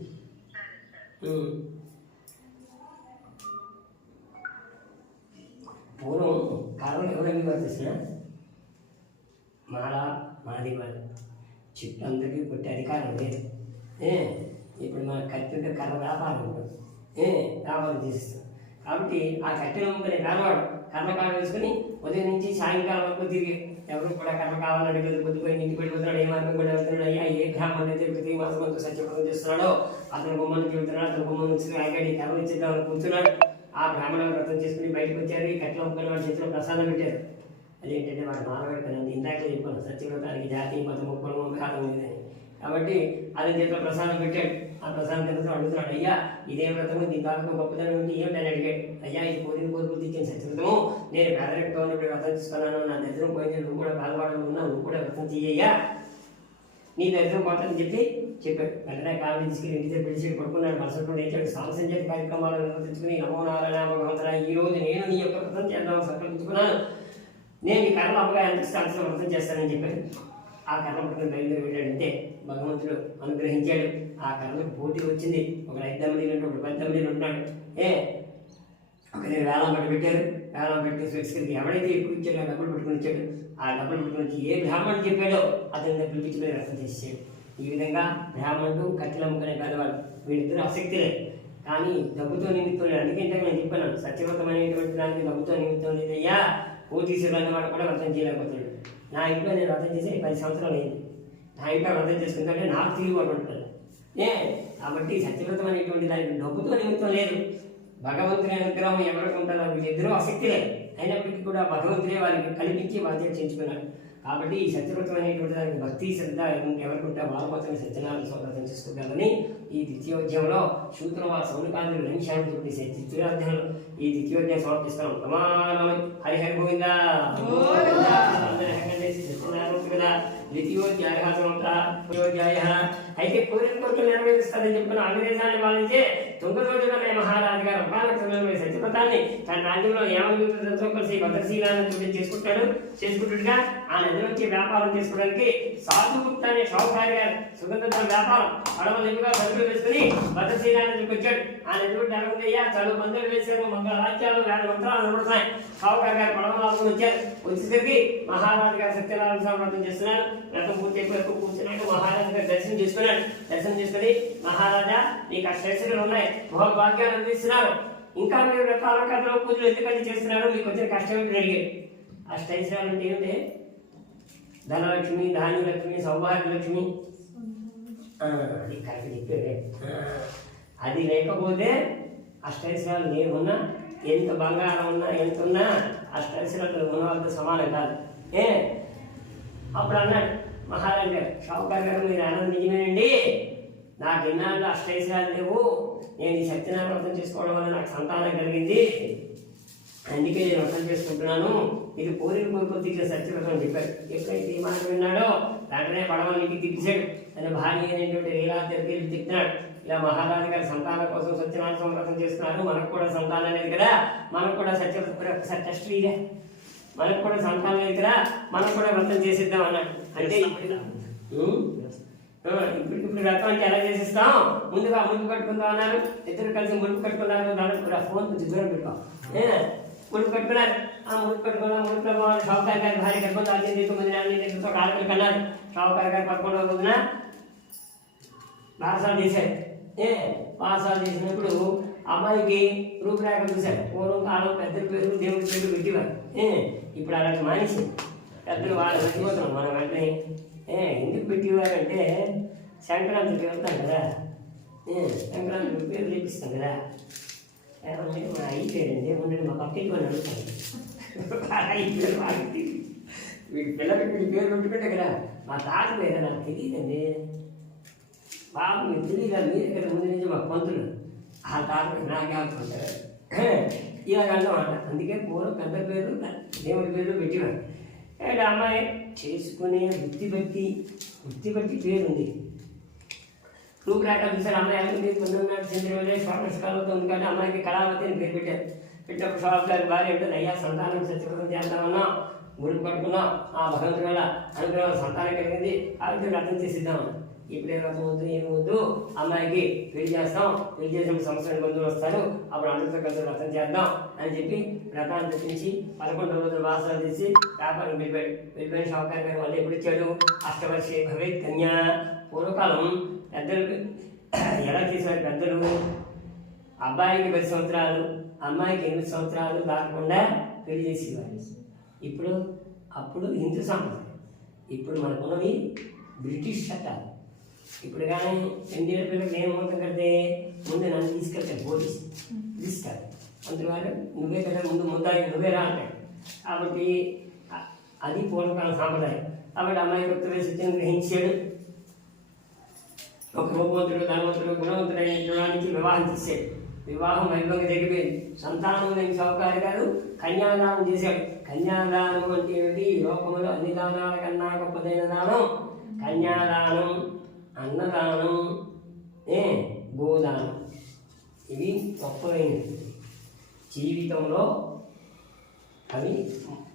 పూర్వం కాలం ఎవరైనా వర్తిసిన మాది చెట్టు అందరికీ కొట్టే అధికారం లేదు. ఇప్పుడు మన కట్టె కర్ర వ్యాపారం ఉంటుంది, వ్యాపారం చేస్తాం. కాబట్టి ఆ కట్టెల ముగ్గునే కర్రవాడు కర్రకాలు వేసుకుని ఉదయం నుంచి సాయంకాలం వరకు తిరిగి ఎవరు కూడా కర్ర కావాలని అడిగేది. పొద్దుపోయి ఇంటికి వెళ్ళిపోతున్నాడు. ఏ మార్గం కూడా వెళ్తున్నాడు. అయ్యా ఏ గ్రామం అయితే ప్రతి మాసం అంతా సత్యవ్రతం చేస్తున్నాడో అతను గుమ్మానికి వెళ్తున్నాడు. అతను గుమ్మం నుంచి ఆగాడి కర్రలు ఇచ్చేద్దామని కూర్చున్నాడు. ఆ బ్రాహ్మణ వ్రతం చేసుకుని బయటకు వచ్చారు. ఈ కట్టెల ముక్కలు వాడి చేతిలో ప్రసాదం పెట్టారు. అదేంటంటే వాడు మానవాడు కదా, ఇందాకే చెప్పాను సత్యవ్రతానికి జాతి మతము కులము కాలం లేదని. కాబట్టి అతని చేతిలో ప్రసాదం పెట్టాడు. ఆ ప్రసాదం తింటూ అడుగుతున్నాడు, అయ్యా ఇదే వ్రతము దీని తాలూకు గొప్పతనం ఉంటే ఏమిటని అడిగాడు. అయ్యా ఇది కోరికలు ఇచ్చిన సత్యవ్రతము, నేను పేదరికంతో ఉన్నప్పుడు వ్రతం తీసుకున్నాను. నా దరిద్రం పోయింది, నువ్వు కూడా బాధపడడం ఉన్నావు, నువ్వు కూడా వ్రతం చెయ్యయ్యా, నీ దరిద్రం పోతుందని చెప్పాడు. వెంటనే కాలం తీసుకెళ్ళి ఇంటి దగ్గర పిలిచి పడుకున్నాడు. మరుసటి ఏచాడు సాంసంజయ కార్యక్రమాలను నిర్వర్తించుకుని నమో నారాయణ భగవంతుడా, ఈ రోజు నేను నీ యొక్క వ్రతం చేద్దామని సంకల్పించుకున్నాను. నేను ఈ కర్రలు అమ్మగా ఎంత ఇష్టాల్సిన వ్రతం చేస్తానని చెప్పాడు. ఆ కర్ర పట్టుకుని బయలుదేరి వెళ్ళాడంటే భగవంతుడు అనుగ్రహించాడు. ఆ కర్రలకు పోటీ వచ్చింది. ఒక 5 దమ్మిడీలు ఉంటే, ఒక 10 దమ్మిడీలు ఉంటున్నాడు. ఒకరి వేలం పట్టి పెట్టారు. వేలం పెట్టి స్వీకరికి ఎవరైతే ఎక్కువ ఇచ్చాడో ఆ డబ్బులు పెట్టుకుని ఇచ్చాడు. ఆ డబ్బులు పెట్టుకుని వచ్చి ఏ బ్రాహ్మణుడు చెప్పాడో అతన్ని పిలిపించి మీద వ్రతం చేసాడు. ఈ విధంగా బ్రాహ్మణుడు కట్టెల ముక్కనే పేదవాడు, వీళ్ళిద్దరూ ఆసక్తిలే. కానీ డబ్బుతో నిమిత్తం లేదు. అందుకంటే నేను చెప్పాను, సత్యవ్రతం అనేటువంటి దానికి డబ్బుతో నిమిత్తం లేదయ్యా. కోటీశ్వరులు వాడు కూడా వ్రతం చేయలేకపోతున్నాడు. నా ఇంట్లో నేను వ్రతం చేసి 10 సంవత్సరాలు అయింది. నా ఇంట్లో వ్రతం చేసుకుంటే నాకు తిరుగుబాటు ఉంటుంది. కాబట్టి సత్యవ్రతం అనేటువంటి దానికి డబ్బుతో నిమిత్తం లేదు. భగవంతుని అనుగ్రహం ఎవరికి ఉంటుందో వీళ్ళిద్దరూ ఆసక్తిలే. అయినప్పటికీ కూడా భగవంతుడే వారికి కల్పించి బాధ్యత చేయించుకున్నాడు. కాబట్టి ఈ సత్యవ్రతం అనేటువంటి దానికి భక్తి శ్రద్ధ ఎవరికి ఉంటే వాళ్ళు మాత్రమే సత్యనారాయణ వ్రతం చేసుకుంటారని ఈ ద్వితీయోధ్యాయంలో శూద్ర వారి సౌనకాదులు నిమిషాలు చూపించే ద్వితీయోధ్యాయంలో ఈ ద్వితీయోధ్యాయం సమర్పిస్తాం. ప్రమాణం హరిహరి గోవింద ద్వితీయోధ్యాయ. అయితే కోరికలు నెరవేరుస్తారని చెప్పిన అంగ్రేజాన్ని పాలించే తుంగరోజులనే మహారాజు గారు ఉపాలక్షణమే సత్యవ్రతాన్ని తన రాజ్యంలో యావతో కలిసి భద్రశీలాన్ని చేసుకుంటుగా ఆ నది వచ్చి వ్యాపారం చేసుకోవడానికి సాధుగుప్త అనే షావుకారి గారు సుగంధ వ్యాపారం పడవలు ఎదురుగా సరుకులు వేసుకుని భద్రశీలాన్ని వచ్చాడు. ఆ నది ఒడ్డు ఎలాగుందయ్యా, చదువు మందులు వేశారు, మంగళ వాక్యాలు 2 మంత్రాలు నడుపుతున్నాయి. షావుకారి గారు పడవలు ఆడుకుని వచ్చారు. వచ్చేసరికి మహారాజు గారు సత్యనారాయణ స్వామి వ్రతం చేస్తున్నాడు. వ్రతం పూర్తి ఎక్కువ కూర్చున్నాడు. మహారాజు గారు దర్శనం చేసుకున్నాడు. దర్శనం చేసుకుని, మహారాజా నీకు అష్టైశ్వర్యాలు ఉన్నాయి, మహోభాగ్యాలు అందిస్తున్నారు, ఇంకా మీరు రకాల కథలో పూజలు ఎందుకంటే చేస్తున్నారు, మీకు వచ్చిన కష్టం ఏంటి అడిగాడు. అష్టైశ్వర్యాలు అంటే ఏమిటి? ధనలక్ష్మి, ధాన్యలక్ష్మి, సౌభాగ్యలక్ష్మి, అది కరెక్ట్ చెప్పేదే. అది లేకపోతే అష్టైశ్వర్యాలు ఏమున్నా, ఎంత బంగారం ఉన్నా, ఎంత ఉన్నా అష్టైశ్వర్యాలు ఉన్న వాళ్ళతో సమానం కాదు. అప్పుడు అన్నాడు మహారాజు గారు, షావుకారు గారు మీరు అన్నది నిజమేనండి, నాకు ఎన్నాళ్ళు అష్టైశ్వర్యాలు లేవు, నేను ఈ సత్యనారాయణ వ్రతం చేసుకోవడం వల్ల నాకు సంతానం కలిగింది, అందుకే నేను వ్రతం చేసుకుంటున్నాను, ఇది కోరికలు తీర్చే సత్యవ్రతం అని చెప్పారు. ఎప్పుడైతే ఈ మాట విన్నాడో వెంటనే పడవలకి తిప్పించాడు. తన భార్య అయినటువంటి లీలాదేవికి తిప్పుతున్నాడు. ఇలా మహారాజు గారి సంతానం కోసం సత్యనారాయణ వ్రతం చేస్తున్నారు, మనకు కూడా సంతానం లేదు కదా, మనకు కూడా సత్యశ్రీగా మనకు కూడా సంతానం లేదు కదా, మనకు కూడా వ్రతం చేసిద్దాం అన్నాడు. అంటే ఇప్పుడు వ్రతం అంటే ఎలా చేసిస్తాం, ముందుగా ముడుపు కట్టుకుందాం అన్నారు. ఇద్దరు కలిసి ముడుపు కట్టుకున్నారు. దానికి కూడా ఫోన్ కొంచెం దూరం పెట్టుకో. ముడుపు కట్టుకున్నారు. ఆ ముడుపు కట్టుకున్నాం. ముడుపులో షావుకారు గారి భార్య గర్భం దాల్చింది. 9 నెలలతో ఆడపిల్ల కన్నారు. షావుకారు గారు 11వ రోజున పాఠశాల చేశారు. పాఠశాల చేసినప్పుడు అమ్మాయికి రూపురేఖ చూశారు. పూర్వం కాలం పెద్దల పేరు దేవుడి పేరు పెట్టేవారు. ఇప్పుడు అలాంటి మనిషి పెద్దలు వాళ్ళు మర్చిపోతున్నాం మనం వెంటనే. ఎందుకు పెట్టేవారంటే సంక్రాంతికి వెళ్తాం కదా, సంక్రాంతికి పేరు లేపిస్తాం కదా, ఏమంటే మా అయ్యి పేరండి ఉండండి మా పక్కింటి వాళ్ళు అడుగుతాను అయ్యి పేరు మాకు తెలియదు. వీడి పిల్లలకి వీడి పేరు పెట్టుకుంటే కదా మా తాత పేరు నాకు తెలియదండి. బాబు మీకు తెలియదు మీ దగ్గర ముందు నుంచి మా పంతులు ఆ తాత నాకే ఆడుకుంటారు ఇలాగంటాం అంట. అందుకే పూర్వం పెద్ద పేరు దేవుడి పేరు పెట్టేవారు. అంటే అమ్మాయి చేసుకునే వృత్తి పేరు ఉంది. రూపు రేఖ చూసారు అమ్మాయి ఉంది 19 షార్ట్స్కాలంతో ఉంది కాబట్టి అమ్మాయికి కళావతి అని పేరు పెట్టారు. పెట్టినప్పుడు షాప్ గారి భార్య ఉంటుంది అయ్యా సంతానం సత్యవ్రతం చేద్దామన్నా గుడి పట్టుకున్నాం ఆ భగవంతుడి వల్ల అనుగ్రహం సంతానం కలిగింది కాబట్టి వ్రతం చేసిద్దామన్నా. ఇప్పుడే వ్రతం వద్దు ఏమి వద్దు అమ్మాయికి పెళ్లి చేస్తాం, పెళ్లి చేసినప్పుడు సంవత్సరానికి బంధువులు వస్తారు అప్పుడు అందరితో కలిసి వ్రతం చేద్దాం అని చెప్పి వ్రతాన్ని తెప్పించి 11 రోజులు వాసాలు తీసి వ్యాపారం వెళ్ళిపోయిన షావుకారు గారు మళ్ళీ ఎప్పుడు ఇచ్చాడు అష్టవర్షే భవేత్ కన్యా. పూర్వకాలం పెద్దలు ఎలా చేశారు పెద్దలు అబ్బాయికి 10 సంవత్సరాలు అమ్మాయికి 8 సంవత్సరాలు దాటకుండా పెళ్లి చేసేవారు. అప్పుడు హిందూ సాంప్రదాయం. ఇప్పుడు మనకున్నవి బ్రిటిష్ చట్టాలు. ఇప్పుడు కానీ 8 ఏళ్ళ పిల్లలకి ఏం ముహూర్తం కడితే ముందు నన్ను తీసుకెళ్తాడు పోలీసు తీసుకెళ్తాడు. అందువల్ల నువ్వే కదా ముందు ముద్దాయి నువ్వే రా అంటాడు. కాబట్టి అది పూర్వకాలం సాంప్రదాయం. కాబట్టి అమ్మాయి కొత్త వయసు వచ్చిన గ్రహించాడు. ఒక రూపవంతుడు ధనవంతుడు గుణవంతుడైన చూడడానికి వివాహం చేశాడు. వివాహం వైభవంగా జరిగిపోయింది. సంతానం లేని షావుకారు గారు కన్యాదానం చేశాడు. కన్యాదానం అంటే ఏమిటి? లోకములో అన్ని దానాల కన్నా గొప్పదైన దానం కన్యాదానం, అన్నదానం, గోదానం. ఇవి గొప్పమైనవి జీవితంలో, అవి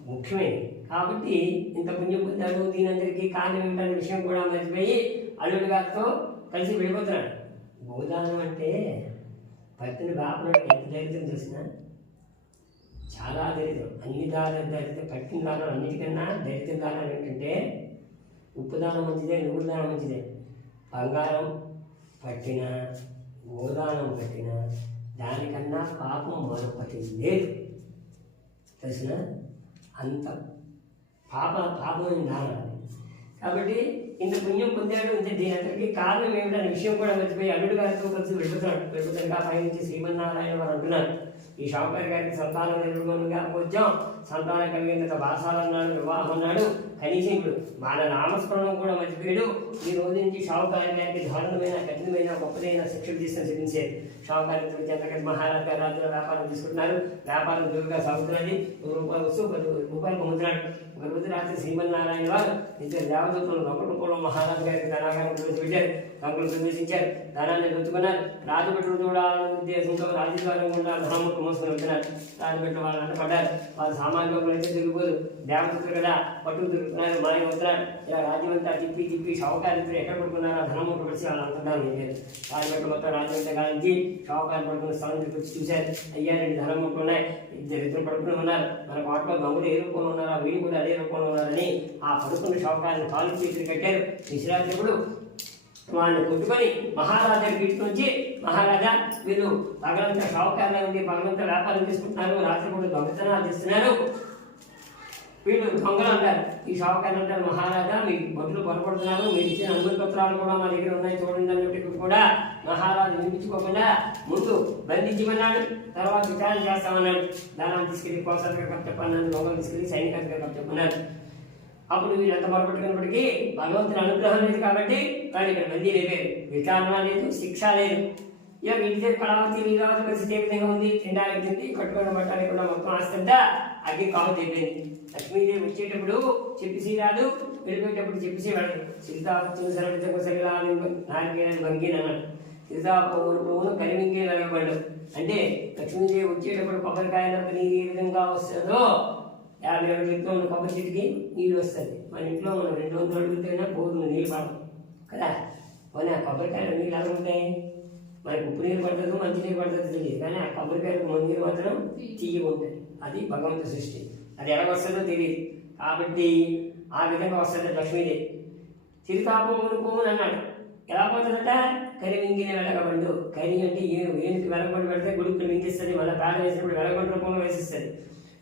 ముఖ్యమైనవి. కాబట్టి ఇంత పుణ్యం పొందాడు. దీనందరికీ కారణం ఏమిటనే విషయం కూడా మర్చిపోయి అల్లుడి గారితో కలిసి వెళ్ళిపోతున్నాడు. గోదానం అంటే భక్తుని బాపనాడు ఎంత దరిద్రం చూసినా చాలా దరిద్రం. అన్ని దానాలు దరిద్రం. కట్టిన దానాలు అన్నిటికన్నా దరిద్రం దానాలు ఏంటంటే ఉప్పు దానం మంచిదే, నువ్వుల దానం మంచిదే. బంగారం పట్టిన గోదానం పట్టిన దానికన్నా పాపం మరొకటి లేదు. తెలిసిన అంత పాపమైన దానాలు. కాబట్టి ఇంత పుణ్యం పొందాడు. ఇంత దీని అందరికీ కారణం ఏమిటనే విషయం కూడా మర్చిపోయి అల్లుడు గారితో కలిసి వెళ్ళిపోతాడుగా పైనుంచి శ్రీమన్నారాయణ వారు అంటున్నారు ఈ షావుకారు గారికి సంతానం నిర్వహణగా వచ్చాం, సంతానం కలిగినంత బాసాలు అన్నాడు, వివాహం అన్నాడు. కనీసం ఇప్పుడు మన నామస్మరణం కూడా మర్చిపోయాడు. ఈ రోజు నుంచి షావుకారు గారికి దారుణమైన కఠినమైన గొప్పదైన శిక్షలు తీసుకొని చూపించారు. షావుకారు చంద్రగతి మహారాజు గారు రాజుల వ్యాపారం తీసుకుంటున్నారు. వ్యాపారం జోరుగా సాగుతున్నది. ₹1 వస్తూ ₹10 పొందుతున్నాడు. ఒక రోజు రాత్రి శ్రీమన్నారాయణ వారు 2 దేవదూతలు ఒక రూపంలో మహారాజు గారికి ధనాగారం ప్రవేశపెట్టారు. రంగులు ప్రవేశించారు. ధనాన్ని దొచ్చుకున్నారు. రాజభటులు చూడాలనే ఉద్దేశంతో రాజద్వారం గుండా ధనముట్టు మోసుకొని వెళ్తున్నారు. రాజభట్లు వాళ్ళు అంటపడ్డారు. వాళ్ళు సామాన్యులు అయితే తిరిగిపోదు, దేవదూతలు కదా పట్టుకు తిరుగుతున్నారు, మాయ అవుతున్నారు. ఇలా రాజ్యం అంతా తిప్పి షావుకారిద్దరు ఎక్కడ పడుకున్నారో ఆ ధనముట్టు పడిచి వాళ్ళు అనుకుంటారు. రాజభట్లు మొత్తం రాజ్యం అంతా కాలించి షావుకారు పడుకున్న స్థలం వచ్చి చూశారు. అయ్యా 2 ధనముట్లు ఉన్నాయి, ఇద్దరు పడుకుని ఉన్నారు, మన పాటలో దొంగలు ఏ రూపంలో ఉన్నారో వీళ్ళు కూడా అదే రూపంలో ఉన్నారని ఆ పడుకున్న షావుకారిని కాలు చేతులు కట్టారు. విశ్రాంతిప్పుడు వాళ్ళని కొట్టుకొని మహారాజా తీసుకొచ్చి మహారాజా వీళ్ళు పగలంతా షావుకారులా ఉండి పగలంతా వ్యాపారం తీసుకుంటున్నారు, రాత్రి కూడా దొంగతనాలు చేస్తున్నారు, వీళ్ళు దొంగలు అంటారు. ఈ షావుకారులు అంటారు మహారాజా మీ బదులు పొరపడుతున్నారు, మీరు ఇచ్చిన అనుమతి పత్రాలు కూడా మా దగ్గర ఉన్నాయి చూడండి అన్నప్పటికీ కూడా మహారాజు వినిపించుకోకుండా ముందు బంధించమన్నాడు, తర్వాత విచారణ చేస్తామన్నాడు. దానాన్ని తీసుకెళ్లి కోసలుగా కప్పచెప్పన్నాడు, దొంగలు తీసుకెళ్లి సైనికులుగా కప్పచెప్పన్నాడు. అప్పుడు వీళ్ళు ఎంత పొరపట్టుకున్నప్పటికీ భగవంతుని అనుగ్రహం లేదు కాబట్టి వాళ్ళు ఇక్కడ బందీ లేపారు. విచారణ లేదు, శిక్ష లేదు. ఇక ఇంటి కళావతి లీలావతి పరిస్థితి ఏ విధంగా ఉంది? తినడానికి తిండి, కట్టుకోవడం పట్టాలి కూడా మొత్తం ఆస్తంతా అగ్గి కావు అయిపోయింది. లక్ష్మీదేవి వచ్చేటప్పుడు చెప్పేసిరాడు, వెళ్ళిపోయేటప్పుడు చెప్పేసేవాడు. సీతాపుత్రుని సరిలాని భంగిని అన్నాడు. సీతాపువ్వును కరిమింగే వెలగబడ్డు అంటే లక్ష్మీదేవి వచ్చేటప్పుడు కొబ్బరికాయలకు నీరు ఏ విధంగా వస్తుందో 50 అడుగులతో ఉన్న కొబ్బరి చెట్టుకి నీళ్ళు వస్తుంది. మన ఇంట్లో మనం 200 అడుగులైనా బోర్లు నీళ్ళు పడదు కదా. పోనీ ఆ కొబ్బరికాయలు నీళ్ళు ఎలా ఉంటాయి? మనకి ఉప్పు నీరు పడుతుందో మంచి నీరు పడుతుందో తెలియదు, కానీ ఆ కొబ్బరికాయలకు మన నీరు మాత్రం తీయగా ఉంటుంది. అది భగవంతుడి సృష్టి. అది ఎలా వస్తుందో తెలియదు. కాబట్టి ఆ విధంగా వస్తుంది లక్ష్మీదేవి. సీతాపువ్వును అన్నాడు. ఎలా పోతుందట? కరి మింగిన వెలగబండు. కరి అంటే ఏనుకి వెలగబండు పెడితే గుడుపులు మింగిస్తుంది, మళ్ళీ పేడ వేసినప్పుడు వెలగబండు రూపంలో వేసిస్తుంది.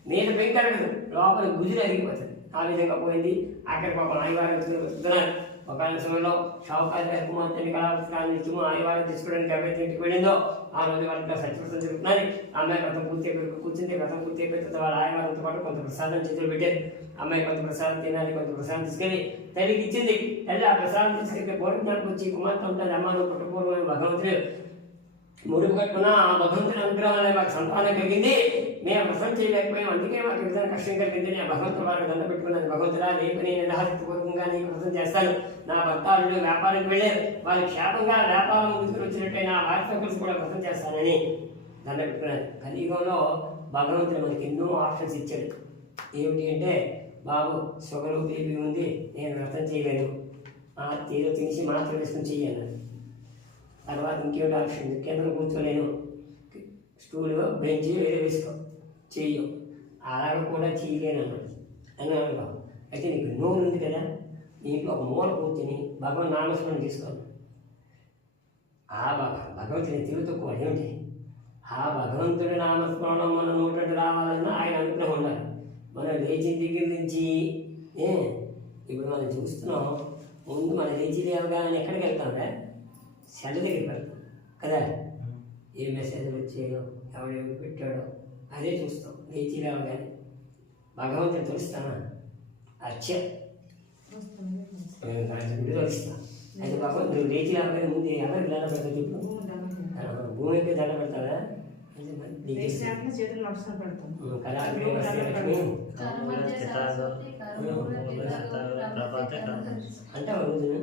మీద పెంకరగదు, లోపల గుజులు అరిగిపోతుంది. ఆ విధంగా పోయింది. అక్కడ పాపం ఆదివారం వస్తున్నారు. ఒక సమయంలో షావుకారు గారి కుమార్తెని కళావసరాన్ని నిత్యము ఆదివారం తీసుకోవడానికి ఎవరైతే ఇంటికి వెళ్ళిందో ఆ రోజు వాళ్ళకి సత్యవ్రతం జరుగుతున్నది. అమ్మాయి వ్రతం పూర్తి అయిపోయి కూర్చుంటే వ్రతం పూర్తి అయిపోయిన తర్వాత వాళ్ళ ఆదివారంతో పాటు కొంత ప్రసాదం చేతులు పెట్టారు. అమ్మాయి కొంత ప్రసాదం తినాలి, కొంత ప్రసాదం తీసుకెళ్ళి తల్లికి ఇచ్చింది. తల్లి ఆ ప్రసాదం తీసుకెళ్తే పూర్వజ్ఞానికి వచ్చి కుమార్తె ఉంటుంది, అమ్మ నువ్వు పుట్టపూర్వమైన భగవంతుడు ముడుపు కట్టుకున్న ఆ భగవంతుని అనుగ్రహం వల్ల మాకు సంతానం కలిగింది, మేము వ్రతం చేయలేకపోయాం, అందుకే మాకు విధంగా కష్టం కలిగింది. నేను భగవంతుడు వారికి దండ పెట్టుకున్నాను, భగవంతుడా రేపు నేను యథాశక్తిపూర్వకంగా నీకు వ్రతం చేస్తాను. నా భర్తాలు వ్యాపారానికి వెళ్ళారు, వాళ్ళు క్షేమంగా వ్యాపారం ముందుకుని వచ్చినట్టే నా వారితో కలిసి కూడా వ్రతం చేస్తానని దండ పెట్టుకున్నాను. కలియుగంలో భగవంతుడు మనకి ఎన్నో ఆప్షన్స్ ఇచ్చాడు. ఏమిటి అంటే, బాబు షుగరు బీపీ ఉంది, నేను వ్రతం చేయలేను, తీరు తీసి మాత్రం వేసుకుని చెయ్యను. తర్వాత ఇంకేమిటి ఆప్షన్, కింద కూర్చోలేను, స్టూల్ బెంచ్ వేరే వేసుకో చెయ్యు, అలాగ కూడా చేయలేను అని అనుకో. అయితే నీకు నోరు ఉంది కదా, నీకు ఒక మూల కూర్చొని భగవన్ నామస్మరణ తీసుకోను. ఆ భగవంతుని తిరుగుతూ ఏమిటి, ఆ భగవంతుడి నామస్మరణం మన నోటి రావాలన్నా ఆయన అనుగ్రహం ఉండాలి. మనం లేచిన దగ్గర నుంచి ఇప్పుడు మనం చూస్తున్నాం, ముందు మనం లేచి లేవగానే ఎక్కడికి వెళ్తాంరా, సెల్ దగ్గరికి వెళ్తాం కదా, ఏ మెసేజ్లు వచ్చాయో ఎవడెవరు పెట్టాడో అదే చూస్తాం. లేచి లేవగానే భగవంతుని తెలుస్తానా, అచ్చే తెలుస్తాం. అయితే భగవంతుడు లేచి లేవగానే ముందు ఎవరికి దండ పెడతాడు ఇప్పుడు, భూమికి దండ పెడతాడా, చేతులు నమస్కారం పెడతాం. అంటే రోజున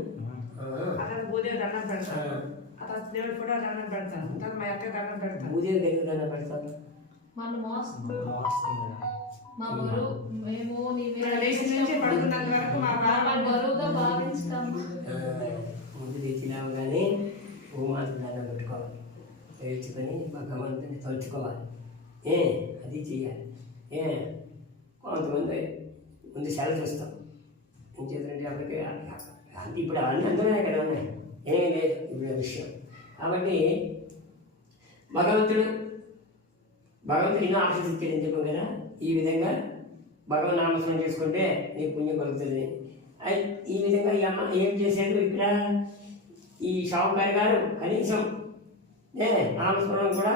అతను భూదేవి దండం పెడతాను, అతను దేవుడు కూడా దండం పెడతాను, తర్వాత మా యొక్క దండం పెడతాను. భూదేవి దగ్గర దండం పెడతాను. మన మా బరువు మేము పడుకున్నంత వరకు మా బరువుగా భావిస్తాము. ముందు లేచి లేవగానే భూమాత దండం పెట్టుకోవాలి, పేర్చుకొని భగవంతుని తలుచుకోవాలి. అది చేయాలి. కొంతమంది ముందు సెలవు చూస్తాం, ఏం చేద్దంటే అప్పటికి అంటే ఇప్పుడు అవన్నీ అందులోనే కదా ఉన్నాయి, ఏమీ లేదు ఇప్పుడు విషయం. కాబట్టి భగవంతుడు ఎన్నో ఆప్షన్స్ ఇచ్చాడు అని చెప్పాం కదా, ఈ విధంగా భగవన్ నామస్మరణ చేసుకుంటే నీకు పుణ్యం కలుగుతుంది. ఈ విధంగా ఈ అమ్మ ఏం చేశాడు ఇక్కడ, ఈ షావుకారి గారు కనీసం నామస్మరణ కూడా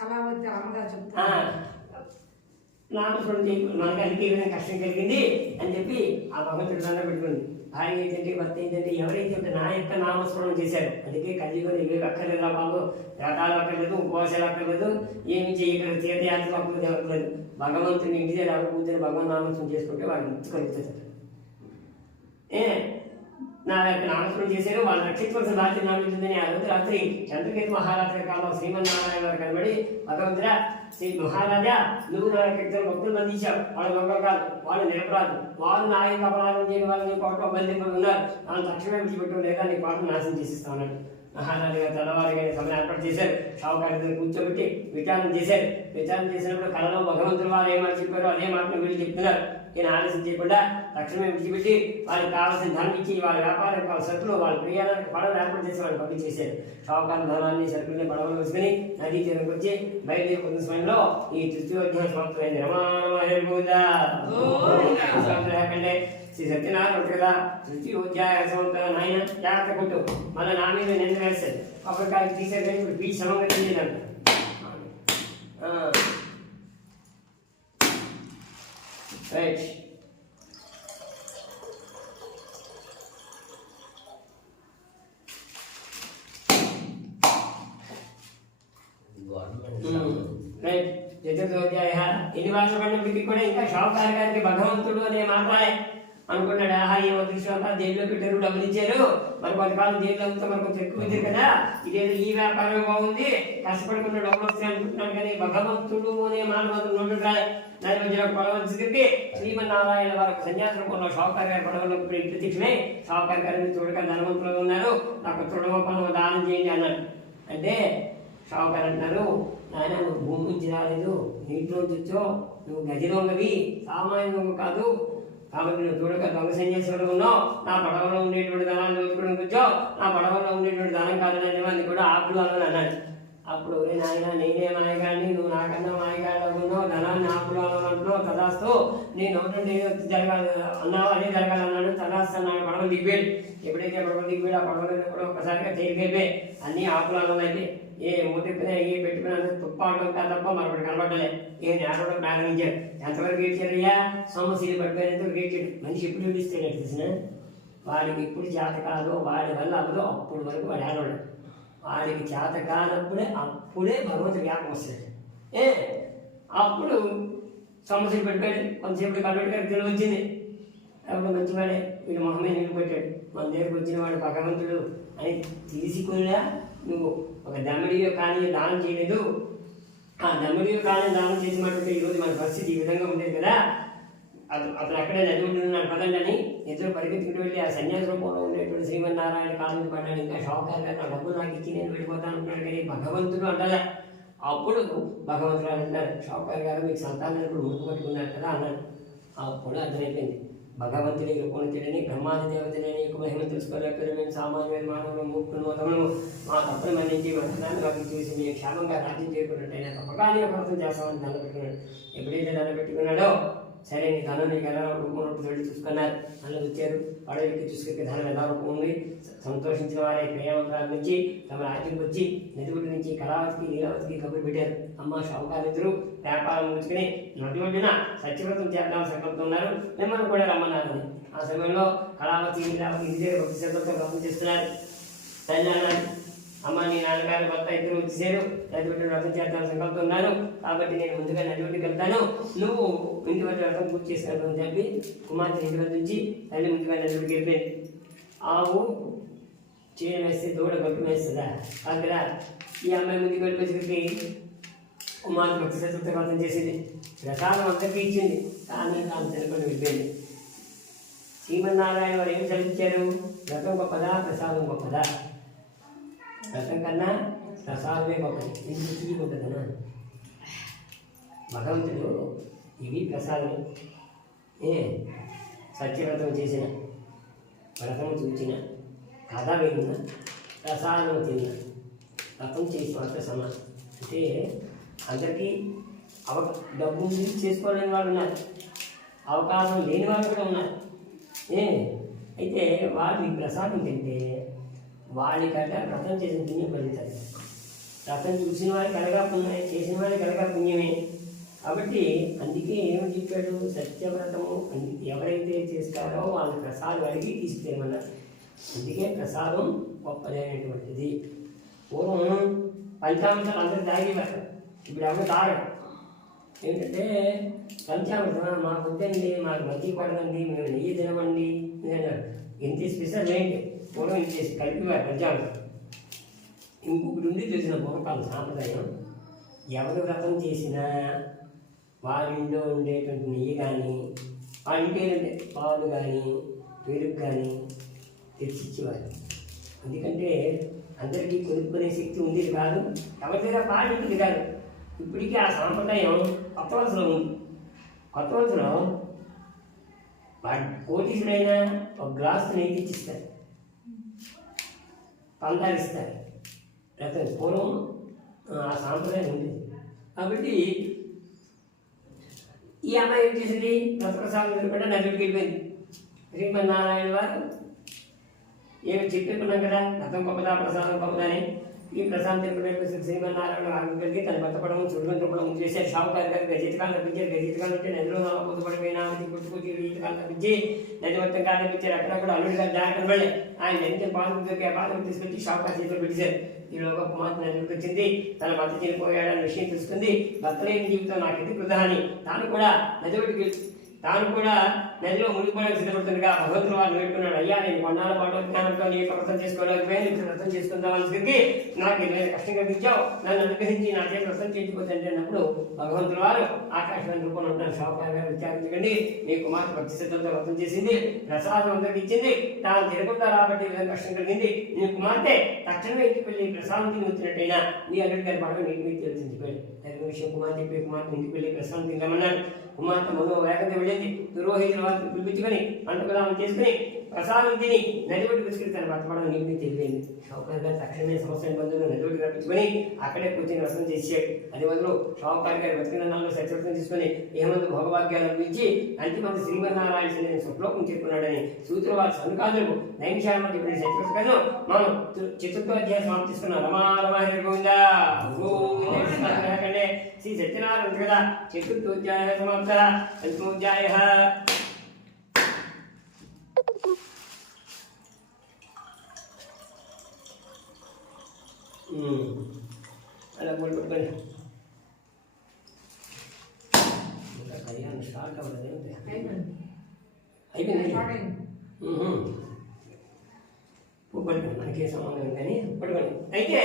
కళావతి అమ్మగారు చెప్తారు, నామస్మరణ చేయకుండా మనకి అందుకే ఏదైనా కష్టం కలిగింది అని చెప్పి ఆ భగవంతుడి దండ పెట్టుకుంది. భార్య ఏంటంటే భర్త ఏంటంటే ఎవరైతే నా యొక్క నామస్మరణం చేశారు, అందుకే కలియుగంలో ఇవేవి అక్కర్లేదురా బాబు, వ్రతాలు అక్కర్లేదు, ఉపవాసాలు అక్కర్లేదు, ఏమి చేయగలరు, తీర్థయాత్రలు అక్కర్లేదు, భగవంతుని ఇంటి దగ్గర కూర్చొని భగవన్ నామస్మరణ చేసుకుంటే వాడికి ముక్తి కలుగుతుంది. నా యొక్క నామస్మరణ చేశారు, వాళ్ళు రక్షించవలసిన బాధ్యత నాకు ఉంటుందని ఆ రోజు రాత్రి చంద్రకేతు మహారాజు కాలంలో శ్రీమన్నారాయణ గారు కనబడి, భగవంతుడా శ్రీ మహారాజా నువ్వు నా యొక్క ఇద్దరు భక్తులు బంధించావు, వాళ్ళు దొంగలు కాదు, వాళ్ళు నిరపరాధు, వారు నా యొక్క అపరాధం చేయని వాళ్ళు నీ కోటలో బంధింపబడి ఉన్నారు, వాళ్ళు తక్షణమే విడిచిపెట్టు లేదా నీ కోటను నాశనం చేసిస్తా ఉన్నాడు. మహారాజు గారు తెల్లవారుగానే సభను ఏర్పాటు చేశారు, షావుకారి కూర్చోబెట్టి విచారణ చేశారు. విచారణ చేసినప్పుడు కళలో భగవంతుడు వారు ఏమని చెప్పారో అదే మాటను వీళ్ళు చెప్తున్నారు. ఈయన ఆలస్యం చేయకుండా తక్షణమే విడిచిపెట్టి వారికి కావాల్సిన ధనం ఇచ్చి వాళ్ళ వ్యాపారం వాళ్ళ సరుకులు వాళ్ళ ప్రియాలకు పడవలు ఏర్పాటు చేసి వాళ్ళు పంపించేశారు. షావుకారు ధనాన్ని సరుకుల్ని పడవలు వేసుకుని నదీ తీరంకి వచ్చి బయలుదేరి కొంత సమయంలో ఈ తృతీయోధ్యాయం సమాప్తమైంది. రమాకంటే శ్రీ సత్యనారాయణ కదా తృతీయోధ్యాయ సమాప్తం నాయన జాగ్రత్త కొట్టు, మళ్ళీ నా మీద నింద వేస్తారు, కొబ్బరికాయలు తీసారు కానీ ఇప్పుడు బీచ్ సమంగా తెలియదంట. Right, right. చతుర్థోధ్యాయ ఎన్ని భాషలు పడినప్పటికీ కూడా ఇంకా షావుకారు గారికి భగవంతుడు అనే మాట్లాడే అనుకున్నాడు. ఈ అదృష్టం జైల్లో పెట్టారు, డబ్బులు ఇచ్చారు, మరి కొంతకాలం జైల్లో అవుతా మరి కొంచెం ఎక్కువ ఇచ్చారు కదా, ఇదేదో ఈ వ్యాపారం బాగుంది, కష్టపడకుండా డబ్బులు వస్తాయి అనుకుంటున్నాను. కానీ భగవంతుడు అనే మాట మాత్రం నోటు దాని మధ్యలో పడవలసి శ్రీమన్నారాయణ వారికి సన్యాసం ఉన్న షావుకారు గారి పడవలో ప్రత్యక్షమే షావుకారు గారిని చూడక ధనవంతులుగా ఉన్నారు, నాకు తుడమపనం దానం చేయండి అన్నాడు. అంటే షావుకారు అంటున్నారు, నాయన నువ్వు భూమి నుంచి రాలేదు, నీటిలోంచి వచ్చో, నువ్వు గదిలోంగవి, సామాన్యంగా కాదు, కాబట్టి నువ్వు చూడక దొంగ సన్యాసుడు ఉన్నావు, నా పడవలో ఉండేటువంటి ధనాన్ని దోచుకోవడం కూర్చో, నా పడవలో ఉండేటువంటి ధనం కాదని కూడా ఆకులు అని అన్నాడు. అప్పుడు ఒరే నాయన నేనే మాయగాడిని, నువ్వు నాకన్నా మాయగాడు అనుకున్నావు, ధనాన్ని ఆకులు అంటున్నావు, తదాస్తూ నేను ఒకటి జరగాలి అన్నావు, అదే జరగాలన్నాడు. తదాస్తు అన్నాడు. పడవలు దిగిపోయాడు. ఎప్పుడైతే పడవలు దిగిపోయాడు, ఆ పడవలు కూడా ఒక్కసారిగా తేలిపోయిపోయి అన్నీ ఆకులు అన్నది ఏ మూతిప్పినా ఏ పెట్టుకున్నా తుప్ప ఆడటం తప్ప మరొకటి కనబడలే. ఏ నేడవడం ప్రారంభించాడు. ఎంతవరకు ఏడ్చారయ్యా? సొమ్మశీలి పడిపోయినందుకు ఏడ్చాడు. మనిషి ఎప్పుడు ఏడిస్తాడు తెలిసిన వాడికి ఇప్పుడు చేత కాదో వాడి వల్ల అవ్వదో అప్పుడు వరకు వాడు ఏడవడు. వాడికి చేత కానప్పుడే అప్పుడే భగవంతుడి జ్ఞాపకం వస్తాడు. అప్పుడు సమస్యలు పెట్టాడు. కొంతసేపు కనబెట్టి తెలివి వచ్చింది. అప్పుడు మంచివాడే వీడు మొహమే నీళ్ళు పెట్టాడు. మన దగ్గరకు వచ్చిన వాడు భగవంతుడు అని తీసుకునిరా నువ్వు ఒక దమ్మిడియో కానీ దానం చేయలేదు. ఆ దమ్మిడియో కానీ దానం చేసినటువంటి ఈరోజు మన పరిస్థితి ఈ విధంగా ఉండేది కదా. అతను అక్కడే చదువుకుంటున్నాడు పదండి అని ఇద్దరు పరిగెత్తుకుంటూ వెళ్ళి ఆ సన్యాస రూపంలో ఉండేటువంటి శ్రీమన్నారాయణ కాలం పడ్డాడు. ఇంకా షావుకారు గారు నా డబ్బులు నాకు ఇచ్చి నేను వెళ్ళిపోతాను అంటున్నాడు. కానీ భగవంతుడు అంటారా? అప్పుడు భగవంతుడు అంటారు, షావుకారు గారు మీకు సంతానం ఇప్పుడు ముక్కు పట్టుకున్నారు కదా అన్నాడు. అప్పుడు అర్థమైపోయింది భగవంతుడి రూపొందుడని బ్రహ్మాది దేవతలని యొక్క మహిమ తెలుసుకోలేకపోతే మేము సామాన్య మానవులు ముక్కును మొదలు మా తప్పులు మన్నించి వర్తనాన్ని నాకు చూసి మేము క్షేమంగా రాజ్యం చేయకున్నట్టయినా తప్పగానే వ్రతం చేస్తామని దండ పెట్టుకున్నాడు. ఎప్పుడైతే దండ పెట్టుకున్నాడో సరే నీ ధనం నీకు ఎలా రూపం వెళ్ళి చూసుకున్నారు. అలా వచ్చారు. పడవకి చూసుకునే ధనం ఎలా రూపం ఉంది. సంతోషించిన వారే ప్రయాణం నుంచి తమ రాజ్యంకి వచ్చి నదిగుడి నుంచి కళావతికి నీలవతికి కబురు పెట్టారు. అమ్మ షావుకారిద్దరు వ్యాపారం ఉంచుకుని నది ఒడ్డున సత్యవ్రతం చేద్దామని సంకల్పం ఉన్నారు. మిమ్మల్ని కూడా రమ్మన్నారని. ఆ సమయంలో కళావతి నీలావతి ఇంటి దగ్గర భక్తి శ్రద్ధలతో వ్రతం చేస్తున్నారు. తల్లి అన్నాడు, అమ్మ నీ నాన్నగారు భర్త ఇద్దరు వచ్చేసారు, నది ఒడ్డున వ్రతం చేద్దామని సంకల్పం ఉన్నారు. కాబట్టి నేను ముందుగా నది ఒడ్డుకి వెళ్తాను, నువ్వు ఇంటి వద్ద వ్రతం పూర్తి చేసుకుంటాను అని చెప్పి కుమార్తె ఇంటి వద్ద నుంచి తల్లి ముందుగా నది ఒడ్డుకి వెళ్ళిపోయింది. ఆవు చీర వేస్తే దూడ గొప్ప వేస్తుందా అక్కడ ఈ అమ్మాయి ముందుకు వెళ్ళిపోయేసరికి కుమార్తె భక్తి శ్రద్ధలతో వ్రతం చేసింది. ప్రసాదం అందరికీ ఇచ్చింది. కానీ తాను తినకుండా వెళ్ళిపోయింది. శ్రీమన్నారాయణ వారు ఏం చదివించారు? వ్రతం గొప్పదా ప్రసాదం గొప్పదా? వ్రతం కన్నా ప్రసాదమే గొప్పది. ఇది తీయకుంటుందనా? భగవంతుడు ఇవి ప్రసాదమే. సత్యవ్రతం చేసిన, వ్రతం చూచిన, కథ విన్న, ప్రసాదం తిన్న, వ్రతం చేసి మాత్రం సమానం. అంటే అందరికీ డబ్బు చేసుకోలేని వాళ్ళు ఉన్నారు, అవకాశం లేని వాళ్ళు కూడా ఉన్నారు. అయితే వాళ్ళు ఈ ప్రసాదం తింటే వాళ్ళకంటే వ్రతం చేసిన పుణ్యం పొందుతారు. వ్రతం చూసిన వారికి కలగా పుణ్యమే, చేసిన వారికి కలగా పుణ్యమే. కాబట్టి అందుకే ఏమి చెప్పాడు? సత్యవ్రతము ఎవరైతే చేస్తారో వాళ్ళ ప్రసాదం అడిగి తీసుకెళ్ళమన్నారు. అందుకే ప్రసాదం గొప్పదైనటువంటిది. పూర్వం పంచామృతాలు అందరూ తాగేవారు, ఇప్పుడు ఎవరు తాగరు. ఏంటంటే పంచామృతం మాకు వద్దండి, మాకు మధ్య పడదండి, మేము నెయ్యి తినమండి. ఇంత స్పెషల్ ఏంటి? పూర్వం ఇంత కలిపివారు పంచామృతం. ఇంకొకటి ఉండి తెలిసిన పూర్వకాలం సాంప్రదాయం, ఎవరు వ్రతం చేసినా వాళ్ళింట్లో ఉండేటువంటి నెయ్యి కానీ వాళ్ళ ఇంటి ఏంటంటే పాలు కానీ పెరుగు కానీ తెచ్చిచ్చేవారు. ఎందుకంటే అందరికీ కొనుక్కునే శక్తి ఉండేది కాదు, ఎవరి దగ్గర పాలు ఉండేది కాదు. ఇప్పటికీ ఆ సాంప్రదాయం కొత్త వలసలో ఉంది. కొత్త వలసలో కోటీసుడైనా ఒక గ్లాసు నెయ్యి తెచ్చిస్తారు, పందాలిస్తారు. లేకపోతే పూర్వం ఆ సాంప్రదాయం ఉండేది. కాబట్టి ఈ అమ్మాయి ఏం చేసింది? వ్రతప్రసాదం ఎందుకంటే నదికి వెళ్ళిపోయింది. శ్రీమన్నారాయణ వారు ఏమి చెప్పుకున్నాం కదా, వ్రతం గొప్పదా ప్రసాదం గొప్పదని. ఈ ప్రసాదం తిరుగుతున్న శ్రీమన్నారాయణ ఆగిపోయి తన బతపడం చుడుకొని రూపడం చేశారు. షావుకారు గారు గజీతకాలు తప్పించారు. గజీతకాలు అంటే నదిలో పొద్దుపడిపోయినా పుట్టుకొచ్చి ఈతకాలు తప్పించి నది మొత్తం కాలు తప్పించారు. అక్కడక్కడ అల్లుడి గారు జాగ్రత్త పడలే. ఆయన ఎంత పాలు దొరికి ఆ పాలు తీసుకొచ్చి షావుకారు చేతిలో పెట్టేశారు. ఈలోగా కుమార్తె నదికి వచ్చింది. తన భర్త చనిపోయాడన్న విషయం తెలుసుకుంది. భర్త లేని జీవితం నాకు ఎందుకు వృధా అని తాను కూడా నదిలో మునిగిపోవడానికి సిద్ధపడుతుండగా భగవంతుడు వాళ్ళు వేడుకున్నాడు, అయ్యా నేను కొన్నాళ్ళ పాటు జ్ఞానంతో నీ వ్రతం చేసుకోలేకపోయాను, ఇప్పుడు వ్రతం చేసుకుందామని నాకు నేను కష్టం కలిగించావు, నన్ను అనుగ్రహించి నా చేతి వ్రతం చేయించిపోతాను అన్నప్పుడు భగవంతుడు వారు ఆకాశవాణి రూపంలో ఉంటాను. షావుకారు గారు విచారించకండి, మీ కుమార్తె భక్తి శ్రద్ధలతో వ్రతం చేసింది, ప్రసాదం అందరికి ఇచ్చింది, తాను తినకుండా రాబట్టి విధంగా కష్టం కలిగింది. నీ కుమార్తె తక్షణమే ఇంటికి వెళ్ళి ప్రసాదం తిని వచ్చినట్టయినా నీ అల్లుడి గారి పడవ నీటి మీద తెలిసించిపోయాడు. జరిగిన విషయం కుమార్తె చెప్పి కుమార్తె ఇంటికి వెళ్ళి ప్రసాదం తిందామన్నాడు. కుమార్తె మనో వేగంగా వెళ్ళింది. పురోహితుల వారిని పిలిపించుకొని పండుగదానం చేసుకుని ప్రసాదం తిని నది ఒడ్డు తీసుకుని తన వర్తమానం నీటిని తెలియదు. షావుకారు గారు తక్షణమే సమస్య బంధువులు నది ఒడ్డు రప్పించుకొని అక్కడే కూర్చొని వ్రతం చేశాడు. అది మొదలు షావుకారు గారు బతికిన నాలుగు సత్యవ్రతం తీసుకొని ఏమందు భోగభాగ్యాలు అనిపించి అంతిమంది శ్రీమన్నారాయణ నేను స్వప్లోకం చెప్పుకున్నాడని సూత్రుల వారి సన్నికాదులకు నైమిషాలను చెప్పిన సత్యవ్రత కను మనం చతుర్థ అధ్యాయం సమాప్తిస్తున్నాం. రమారమాహరి గోవిందా శ్రీ సత్యనారాయణ కదా చతుర్థోధ్యాయ సమాప్త పంచమోధ్యాయ. అలా పడుకోండి. ఇంకా కళ్యాణం స్టార్ట్ అవ్వలేదు. అయిపోయింది. పడుకోండి, మనకి సంబంధం కానీ పడుకోండి. అయితే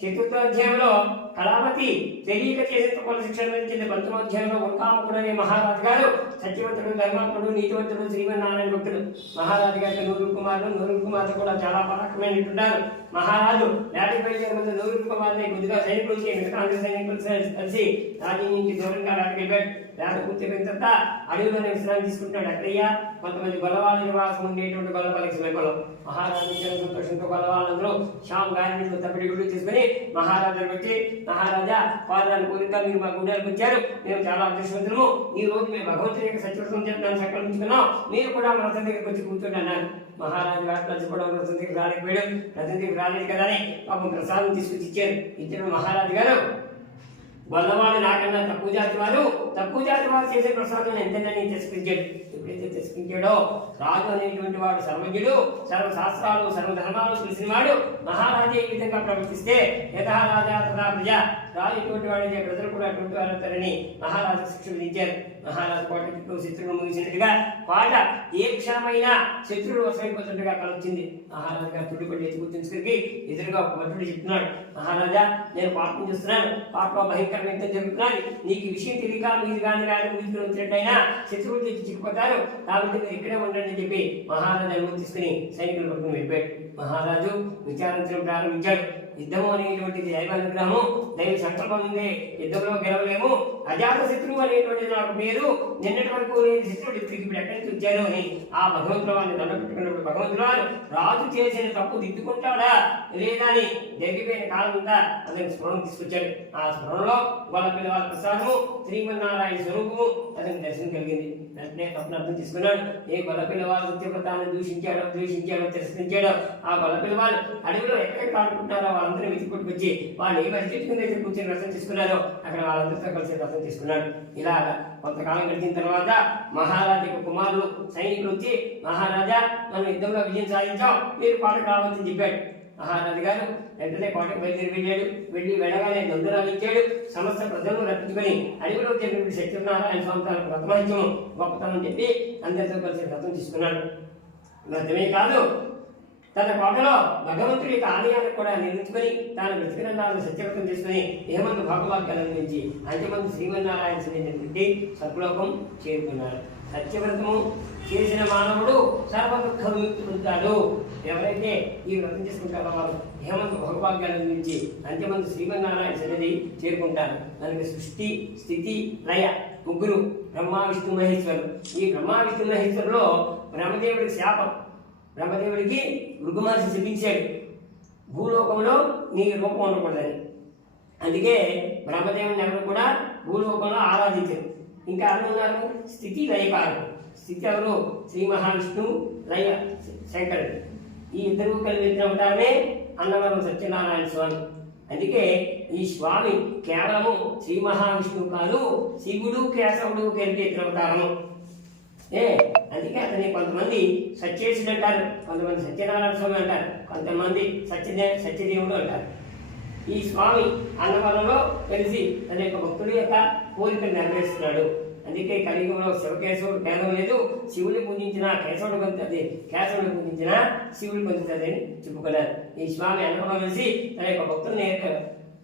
చతుర్థోధ్యాయంలో కళావతి తెలియక చేసిన కొల శిక్షణ గురించింది. పంచమోధ్యాయంలో ఉల్కాముకుడు అనే మహారాజు గారు సత్యవంతుడు, ధర్మాత్ముడు, నీతివంతుడు, శ్రీమన్నారాయణ భక్తుడు. మహారాజు గారికి నూరు కుమారులు కూడా చాలా పరాక్రమైనట్టున్నారు. మహారాజు వేటకి బయలుదేరే ముందు నూరు కుమారుని కొద్దిగా సైనికులు మిగతా సైనికులు కలిసి రాజ్యం నుంచి దూరంగా వేటకి వెళ్ళాడు. వేట పూర్తయిన తర్వాత అడవిలోనే విశ్రాంతి తీసుకుంటున్నాడు. అక్కడయ్యా కొంతమంది గొల్లవాళ్ళ నివాసం ఉండేటువంటి గొల్లపల్లికి సమీపంలో మహారాజు సంతోషంతో గొల్లవాళ్ళందరూ శ్యామ్ గారిని తప్పిడి గుడి తీసుకుని మహారాజు వచ్చి, మహారాజా పాదాలు కోరిక మీరు మా గుండెలకు వచ్చారు, మేము చాలా అదృష్టవంతులము. ఈ రోజు మేము భగవంతుని యొక్క సత్యవ్రతం చెప్పడానికి సంకల్పించుకున్నాం, మీరు కూడా మన రథం దగ్గరికి వచ్చి కూర్చోండి అన్నారు. మహారాజు వేటలు కూడా రథం దగ్గరికి రాలేకపోయాడు. రథం దగ్గరికి రాలేదు కదా అని పాపం ప్రసాదం తీసుకొచ్చి ఇచ్చారు. ఇచ్చిన మహారాజు గారు గొల్లవాడు నాకన్నా తక్కువ జాతి వారు చేసే ప్రసాదం ఎంతని తిరస్కరించాడు. ఎప్పుడైతే తిరస్కరించాడో రాజు అనేటువంటి వాడు సర్వజ్ఞుడు, సర్వశాస్త్రాలు సర్వధర్మాలు తెలిసినవాడు. మహారాజు ఈ విధంగా ప్రవర్తిస్తే యథా రాజా తథా ప్రజ, రాజు ఎటువంటి వాడైతే ప్రజలు కూడా అటువంటి వారు అవుతారని మహారాజు శిక్ష విధించారు. మహారాజు కోట చుట్టూ శత్రువులు ముగిసినట్టుగా కోట ఏ క్షణమైనా శత్రువులు వసైపోతుండగా కలొచ్చింది. మహారాజు గారు తుడిపడి ఎత్తి గుర్తించుకుని ఎదురుగా ఒక భటుడు చెప్తున్నాడు, మహారాజా నేను పాపం చూస్తున్నాను, పాపం భయంకరంగా యుద్ధం జరుగుతున్నది, నీకు ఈ విషయం తెలియక మీరు కానీ వేళ ముగించుకుని వచ్చినట్టయినా శత్రువులు తెచ్చి చిక్కుపోతారు, కాబట్టి మీరు ఇక్కడే ఉండండి అని చెప్పి మహారాజు అనుమతి తీసుకుని సైనికులు పట్టుకుని వెళ్ళిపోయాడు. మహారాజు విచారించడం ప్రారంభించాడు. యుద్ధము అనేటువంటిది దైవానుగ్రహము, దైవ సంకల్పం ఉంది, యుద్ధంలో గెలవలేము. అజాత శత్రువు అనేటువంటి నాకు పేరు, నిన్నటి వరకు నేను శత్రువుడు ఇప్పుడు ఎక్కడి నుంచి వచ్చారు అని ఆ భగవంతుల వారిని దండ పెట్టుకున్నప్పుడు భగవంతుల వారు రాజు చేసిన తప్పు దిద్దుకుంటాడా లేదా అని జరిగిపోయిన కాలం అంతా అతనికి స్మరణ తీసుకొచ్చాడు. ఆ స్మరణలో వాళ్ళ పిల్లవాళ్ళ ప్రసాదము శ్రీమన్నారాయణ స్వరూపము అతనికి దర్శనం కలిగింది. వెంటనే తప్పును అర్థం తీసుకున్నాడు. ఏ గొల్ల పిల్లవాళ్ళు సత్యవ్రతాన్ని దూషించాడో తిరస్కరించాడో ఆ గొల్ల పిల్లవాళ్ళు అడవిలో ఎక్కడెక్కడ ఆడుకుంటారో వాళ్ళందరూ వెతికి కొట్టుకొచ్చి వాళ్ళు ఏ పరిస్థితి దగ్గర కూర్చొని రసం తీసుకున్నారో అక్కడ వాళ్ళందరితో కలిసి రసం తీసుకున్నాడు. ఇలా కొంతకాలం గడిచిన తర్వాత మహారాజు యొక్క కుమారులు సైనికులు వచ్చి, మహారాజా మనం యుద్ధంలో విజయం సాధించాం, మీరు కోటకు రావచ్చని చెప్పాడు. మహారాజు గారు వెంటనే కోటకు బయలుదేరి వెళ్ళగానే దండురాలు ఇచ్చాడు. సమస్త ప్రజలను రప్పించుకొని అడవిలో జరిగినటువంటి సత్యనారాయణ స్వామి తాలకు వ్రతమహిత్యము గొప్పతనం చెప్పి అందరితో కలిసి వ్రతం తీసుకున్నాడు. వ్రతమే కాదు, తన కోటలో భగవంతుడి యొక్క ఆలయాన్ని కూడా నిర్మించుకొని తాను బ్రతికినాలను సత్యవ్రతం చేసుకుని ఏమంత భాగభాగ్యాలు అందించి అంతమంది శ్రీమన్నారాయణ పెట్టి సర్వలోకం చేరుకున్నారు. సత్యవ్రతము చేసిన మానవుడు సర్వ దుఃఖ విముక్తి పొందుతాడు. ఎవరైతే ఈ వ్రతం చేసుకుంటారో వారు హేమంత భోగభాగ్యాల నుంచి అంతమంది శ్రీమన్నారాయణ సన్నిధి చేరుకుంటారు. దానికి సృష్టి, స్థితి, లయ ముగ్గురు బ్రహ్మ విష్ణు మహేశ్వరులు. ఈ బ్రహ్మ విష్ణు మహేశ్వరులో బ్రహ్మదేవుడికి శాపం, బ్రహ్మదేవుడికి మృగమహర్షి శపించాడు, భూలోకంలో నీ రూపం ఉండకూడదని. అందుకే బ్రహ్మదేవుని ఎవరు కూడా భూలోకంలో ఆరాధించారు. ఇంకా ఉన్నారు స్థితి లయకారుడు. స్థితి ఎవరు? శ్రీ మహావిష్ణువు, లయ శంకరుడు. ఈ ఇద్దరు కలిపి అవతారమే అన్నవరం సత్యనారాయణ స్వామి. అందుకే ఈ స్వామి కేవలము శ్రీ మహావిష్ణువు కాదు, శివుడు కేశవుడు కలిపి అవతారము. అందుకే అతని కొంతమంది సత్యేశుడు అంటారు, కొంతమంది సత్యనారాయణ స్వామి అంటారు, కొంతమంది సత్యదేవుడు అంటారు. ఈ స్వామి అన్నవరంలో కలిసి తన యొక్క భక్తుడి యొక్క కోరికలు నెరవేరుస్తున్నాడు. అందుకే కలియుగంలో శివకేశవుడు భేదం లేదు, శివుని పూజించిన కేశవుడు పొందుతుంది, కేశవుడు పూజించిన శివుడు పొందుతుంది అని చెప్పుకున్నారు. ఈ స్వామి అన్నవరం కలిసి తన యొక్క భక్తుల్ని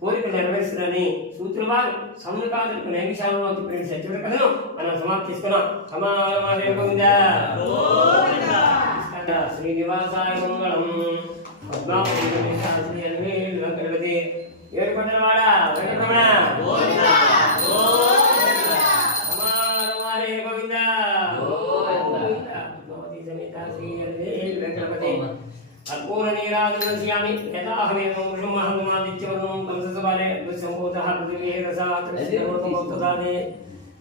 కోరికలు నెరవేరుస్తున్నారని సూత్రుల వారు సముద్రకాదులకు నైమిషాలలో చెప్పిన సత్యుడి కథను మనం సమాప్తిస్తున్నాం. శ్రీనివాసాయ మంగళం. పద్మావతి ఏడుకొండలవాడ వెంకటరమణ గోవింద. పద్మావతి సమేత శ్రీ శ్రీరాజస్యామి యథాహమేవం బ్రహ్మహనుమాదిత్యవర్ణం కంససవాలే సంభూతః పృథివీ రసాత్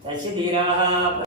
తస్య ధీరాः